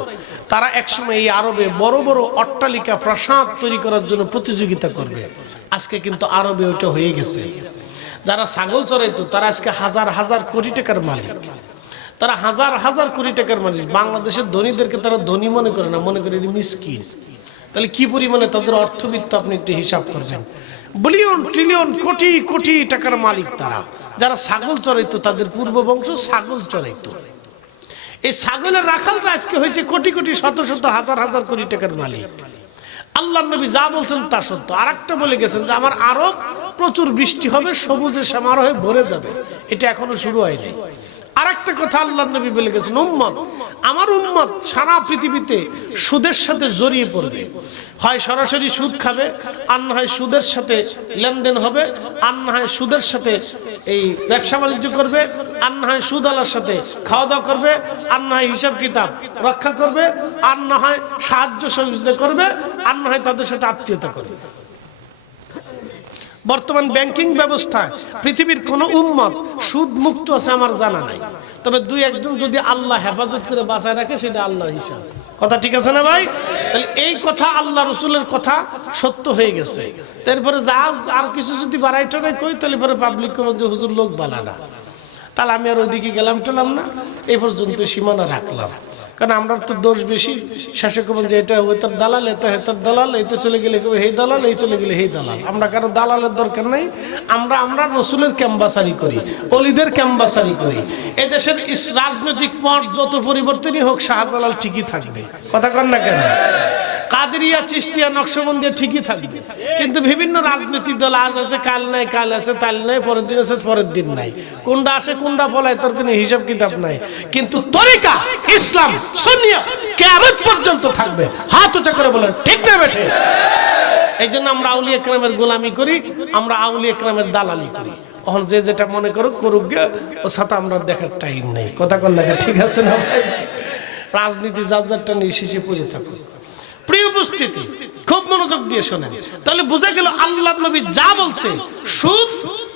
তারা একসময় এই আরবে বড় বড় অট্টালিকা প্রাসাদ তৈরি করার জন্য প্রতিযোগিতা করবে। আজকে কিন্তু আরবে ওটা হয়ে গেছে। যারা ছাগল চড়াইতো তারা আজকে হাজার হাজার কোটি টাকার মালিক, তারা হাজার হাজার কোটি টাকার মালিক। বাংলাদেশের ধনীদেরকে তারা ধনী মনে করে না, মনে করে মিসকিন। তাহলে কি পরিমাণে তাদের অর্থবিত্ত আপনি একটু হিসাব করবেন। বিলিয়ন ট্রিলিয়ন কোটি কোটি টাকার মালিক তারা। যারা ছাগল চড়াইতো তাদের পূর্ব বংশ ছাগল চড়াইতো। এই ছাগলের রাখালরা আজকে হয়েছে কোটি কোটি শত শত হাজার হাজার কোটি টাকার মালিক। আল্লাহ নবী যা বলছেন তা সত্য। আরেকটা বলে গেছেন যে আমার আরব প্রচুর বৃষ্টি হবে, সবুজে শ্যামার হয়ে ভরে যাবে। এটা এখনো শুরু হয়নি। আরেকটা কথা আল্লাহ নবী বলে গেছেন, উম্মত, আমার উম্মত সারা পৃথিবীতে সুদের সাথে জড়িয়ে পড়বে। হয় সরাসরি সুদ খাবে, আর না হয় সুদের সাথে লেনদেন হবে, আর না হয় সুদের সাথে এই ব্যবসা বাণিজ্য করবে, আর না হয় সুদালার সাথে খাওয়া দাওয়া করবে, আর না হয় হিসাব কিতাব রক্ষা করবে, আর না হয় সাহায্য সহযোগিতা করবে, আর না হয় তাদের সাথে আত্মীয়তা করবে। বর্তমান ব্যাংকিং ব্যবস্থায় পৃথিবীর কোন উম্মত সুদ মুক্ত আছে আমার জানা নাই। তবে দুই একজন যদি আল্লাহ হেফাজত করে বাঁচায় রাখে, সেটা আল্লাহর হিসাব। কথা ঠিক আছে না ভাই? তাহলে এই কথা আল্লাহ রসুলের কথা সত্য হয়ে গেছে। তারপরে যা আর কিছু যদি বাড়াই টাড়াই কই, তাহলে পরে পাবলিক যে হুজুর লোক বালা না, তাহলে আমি আর ওইদিকে গেলাম টেলাম না, এই পর্যন্ত সীমানা রাখলাম। কারণ আমরা তো দোষ বেশি, শেষে কবেন যে এটা ওই তার দালাল, এটা হেতার দালাল, এইটা চলে গেলে হেই দালাল, এই চলে গেলে হেই দালাল। আমরা কারো দালালের দরকার নাই। আমরা রসুলের ক্যাম্বাসারি করি, অলিদের ক্যাম্বাসারি করি। এদেশের রাজনৈতিক পথ যত পরিবর্তনই হোক, শাহজালাল ঠিকই থাকবে। কথা কন না কেন? কাদেরিয়া, চিশতিয়া, নকশবন্দিয়া ঠিকই থাকবে। কিন্তু বিভিন্ন রাজনৈতিক দল আজ আছে কাল নাই, কাল আছে তাল নাই, পরের দিন আছে পরের দিন নাই, কোনটা আসে কোনটা পলায় তার কোনো হিসাব কিতাব নাই। কিন্তু তরিকা ইসলাম সুন্নিয়া কিয়ামত পর্যন্ত থাকবে। হাত উঁচা করে বলেন ঠিক না বেঠে? এই জন্য আমরা আউলিয়া কেরামের গোলামি করি, আমরা আউলিয়া কেরামের দালালি করি। এখন যে যেটা মনে করুক করুক গে, ও সাথে আমরা দেখার টাইম নেই। কথা কন না ঠিক আছে না? রাজনীতি যার যারটা নিয়ে শেষে পড়ে থাকুক। প্রিয় উপস্থিতি, খুব মনোযোগ দিয়ে শোনেন। তাহলে বোঝা গেল আল্লাহ নবী যা বলছে, সুদ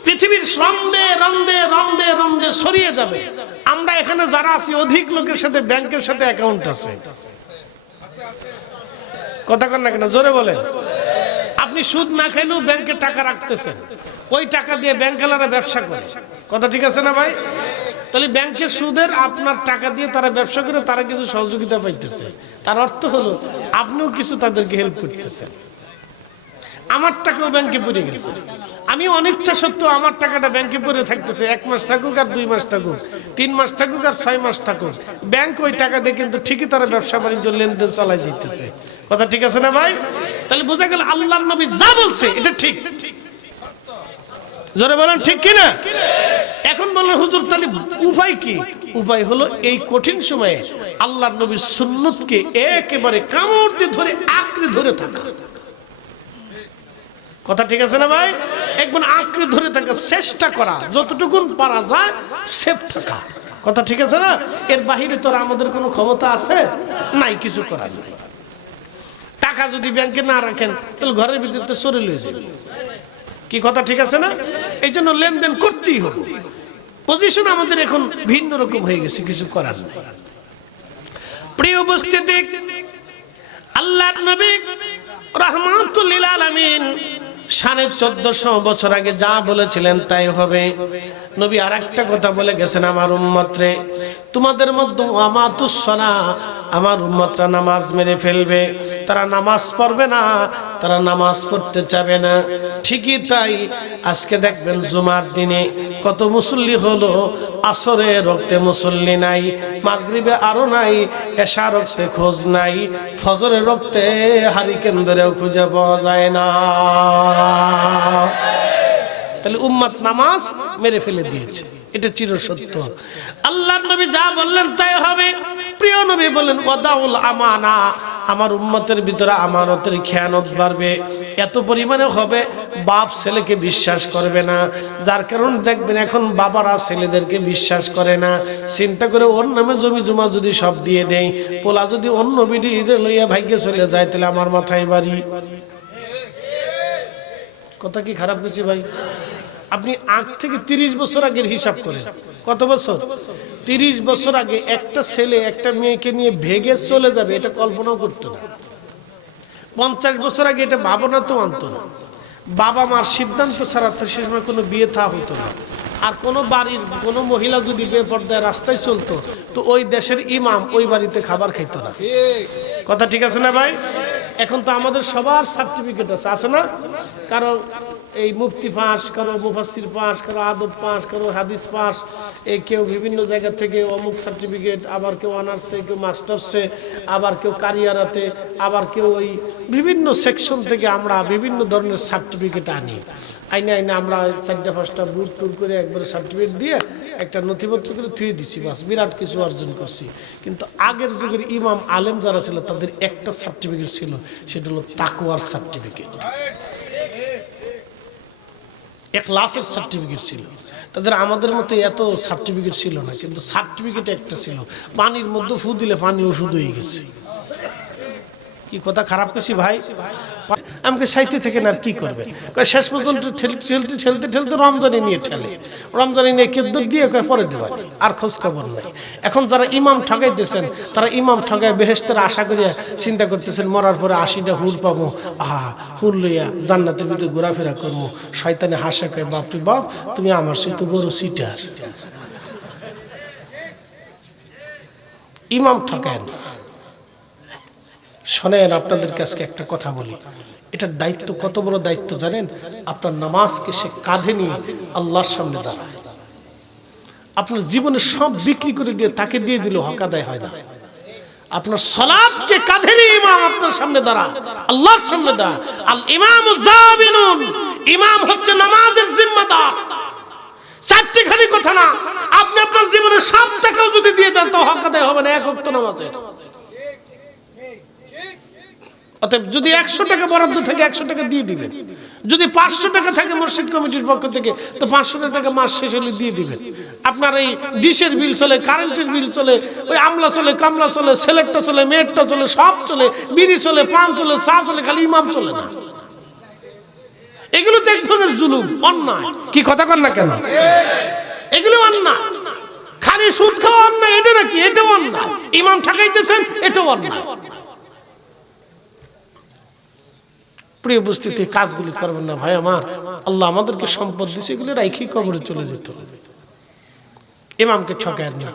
পৃথিবীর রন্দে রন্দে রন্দে রন্দে ছড়িয়ে যাবে। আমরা এখানে যারা আছি অধিক লোকের সাথে ব্যাংকের সাথে অ্যাকাউন্ট আছে। কথা কন না কেন? জোরে বলেন। আপনি সুদ না খাইলেও ব্যাংকে টাকা রাখতেছেন, ওই টাকা দিয়ে ব্যাংকালারা ব্যবসা করে। কথা ঠিক আছে না ভাই? তাহলে ব্যাংকের সুদের আপনার টাকা দিয়ে তারা ব্যবসা করে, তারা কিছু সহযোগিতা পাইতেছে। তার অর্থ হলো আপনিও কিছু তাদেরকে হেল্প করতেছেন। আমার টাকাও ব্যাংকে পড়ে গেছে, আমি অনিচ্ছা সত্ত্বেও আমার টাকাটা ব্যাংকে পড়ে থাকতেছে। 1 মাস থাকুক আর 2 মাস থাকুক, 3 মাস থাকুক আর 6 মাস থাকুক, ব্যাংক ওই টাকা দিয়ে কিন্তু ঠিকই তারা ব্যবসা বাণিজ্য লেনদেন চালাই দিতেছে। কথা ঠিক আছে না ভাই? তাহলে বোঝা গেল আল্লাহর নবী যা বলছে এটা ঠিক। জোরে বলেন ঠিক কিনা? এখন বলেন হুজুর তাহলে উপায় কি? উপায় হলো এই কঠিন সময়ে আল্লাহর নবীর সুন্নতকে একেবারে কামড় দিয়ে ধরে আঁকড়ে ধরে থাকা। কথা ঠিক আছে না ভাই? একবার আঁকড়ে ধরে থাকা, চেষ্টা করা যতটুকু পারা যায় সেফ থাকা। কথা ঠিক আছে না? এর বাহিরে তো আমাদের কোনো ক্ষমতা আছে নাই, কিছু করার নাই। টাকা যদি ব্যাংকে না রাখেন তাহলে ঘরের ভিতরে তো চুরি হয়ে যাবে। কি কথা ঠিক আছে না? এই জন্য লেনদেন করতেই হবে। পজিশন আমাদের এখন ভিন্ন রকম হয়ে গেছে, কিছু করার নেই। প্রিয় উপস্থিতি, আল্লাহর নবী রাহমাতুল লিল আলামিন 1450 বছর আগে যা বলেছিলেন তাই হবে। নবী আরেকটা কথা বলে গেছেন, আমার উম্মতরে তোমাদের মধ্যে আমাতুস সালাহ, আমার উম্মতরা নামাজ মেরে ফেলবে, তারা নামাজ পড়বে না, তারা নামাজ পড়তে চাবে না। ঠিকই তাই, আজকে দেখবেন জুমার দিনে কত মুসল্লি হলো, আসরে রক্তে মুসল্লি নাই, মাগরিবে আরো নাই, এশা রক্তে খোঁজ নাই, ফজরের রক্তে হারিকেন ধরেও খুঁজে পাওয়া যায় না। তাহলে উম্মত নামাজ মেরে ফেলে দিয়েছে, এটা চিরসত্য। আল্লাহর নবী যা বললেন তাই হবে। প্রিয় নবী বলেন ওয়াদাউল আমানা, আমার উম্মতের ভিতরে আমানতের খেয়ানত বাড়বে, এত পরিমাণে হবে বাপ ছেলেকে বিশ্বাস করবে না। যার কারণে দেখবেন এখন বাবারা ছেলেদেরকে বিশ্বাস করে না, চিন্তা করে ওর নামে জমি জমা যদি সব দিয়ে দেয়, পোলা যদি অন্য বিধি লইয়া ভাগ্যে চলে যায়, তাহলে আমার মাথায় বাড়ি। কথা কি খারাপ কিছু ভাই? আপনি আগ থেকে 30 বছর আগের হিসাব করেন, কত বছর? 30 বছর আগে একটা ছেলে একটা মেয়েকে নিয়ে ভেগে চলে যাবে, এটা কল্পনাও করতো না। 50 বছর আগে এটা ভাবনা তো আনতো না। বাবা মার সিদ্ধান্ত ছাড়া তো সে সময় কোনো বিয়ে থা হতো না। আর কোনো বাড়ির কোনো মহিলা যদি বেপর্দায় রাস্তায় চলতো, তো ওই দেশের ইমাম ওই বাড়িতে খাবার খাইতো না। কথা ঠিক আছে না ভাই? এখন তো আমাদের সবার সার্টিফিকেট আছে, আছে না? কারো এই মুফতি পাস, কারো মুফাসসির পাস, কারো আদব পাস, কারো হাদিস পাস, এই কেউ বিভিন্ন জায়গা থেকে অমুক সার্টিফিকেট, আবার কেউ অনার্সে, কেউ মাস্টার্সে, আবার কেউ কারিয়ারাতে, আবার কেউ ওই বিভিন্ন সেকশন থেকে আমরা বিভিন্ন ধরনের সার্টিফিকেট আনি। আইনে আমরা 4-5টা বুট টুর করে একবারে সার্টিফিকেট দিয়ে একটা নথিপত্র করে থুয়ে দিচ্ছি, বাস বিরাট কিছু অর্জন করছি। কিন্তু আগের যুগের ইমাম আলেম যারা ছিল তাদের একটা সার্টিফিকেট ছিল, সেটা হলো তাকওয়ার সার্টিফিকেট, ইখলাসের সার্টিফিকেট ছিল তাদের। আমাদের মতো এত সার্টিফিকেট ছিল না, কিন্তু সার্টিফিকেট একটা ছিল। পানির মধ্যে ফু দিলে পানি ওষুধ হয়ে গেছে। কি কথা খারাপ করছি ভাই? আমাকে সাইতে থেকে আর কি করবে? শেষ পর্যন্ত ঠেলতে ঠেলতে ঠেলতে রমজানে নিয়ে ঠেলে, রমজানে নিয়ে কেদ্দর দিয়ে পরে দেওয়া আর খোঁজ খবর নাই। এখন যারা ইমাম ঠগাইতেছেন, তারা ইমাম ঠগায় বেহেশতের আশা করিয়া চিন্তা করতেছেন মরার পরে 80টা হুর পাবো, হুর লইয়া জান্নাতের ভিতরে ঘোরাফেরা করবো। শয়তানে হাসা কয়, বাপরে বাপ, তুমি আমার সে তো বড় সিটার। ইমাম ঠকায় না। শোনেন, আপনাদের কাছে একটা কথা বলি, এটার দায়িত্ব কত বড় দায়িত্ব জানেন? আপনার নামাজকে সে কাঁধে নিয়ে আল্লাহর সামনে দাঁড়ায়। আপনার জীবনে সব বিক্রি করে দিয়ে তাকে দিয়ে দিলে হক আদায় হয় না। আপনার সালাতকে কাঁধে নিয়ে ইমাম আপনার সামনে দাঁড়ায়, আল্লাহর সামনে দাঁড়ায়। আল ইমামু জামিনুন, ইমাম হচ্ছে নামাজের জিম্মাদার। চারটি খালি কথা না, আপনি আপনার জীবনে সব টাকাও যদি দিয়ে দেন তো হক আদায় হবে না এক ওয়াক্ত নামাজের। অতএব যদি 100 টাকা বরাদ্দ থাকে 100 টাকা দিয়ে দিবেন। যদি 500 টাকা থাকে মসজিদ কমিটির পক্ষ থেকে, তো 500 টাকা মাস শেষ হলে দিয়ে দিবেন। আপনার এই ডিশের বিল চলে, কারেন্টের বিল চলে, ওই আমলা চলে, কামলা চলে, সেলেক্টটা চলে, মেয়েরটা চলে, সব চলে, বিড়ি চলে, পান চলে, চা চলে, খালি ইমাম চলে না। এগুলো তো এক ধরনের জুলুম, অন্যায়। কি কথা কন না কেন? এগুলো অন্যায়। খালি সুদ খাওয়া অন্যায়, এটা নাকি? এটাও অন্যায়। ইমাম ঠকাইতেছেন, এটাও অন্যায়। প্রিয় উপস্থিতি, কাজগুলি করবেন না ভাই আমার। আল্লাহ আমাদেরকে সম্পদ দিয়েছে, এগুলি রাইখি কবরে চলে যেতে হবে। ইমামকে ঠকায় না।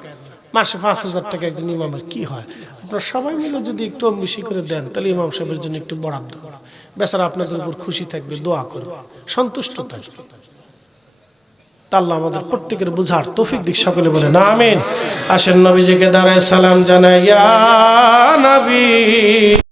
মাসে 5000 টাকা একজন ইমামের কি হয়? আপনারা সবাই মিলে যদি একটু বেশি করে দেন, তাহলে ইমাম সাহেবের জন্য একটু বরাদ্দ করা, বেচারা আপনাদের উপর খুশি থাকবে, দোয়া করবে, সন্তুষ্ট থাকবে। আল্লাহ আমাদের প্রত্যেকের বুঝার তৌফিক দিক। সকলে বলেন আমিন। আসেন নবীজিকে দাঁড়ায় সালাম জানাই, ইয়া নবী।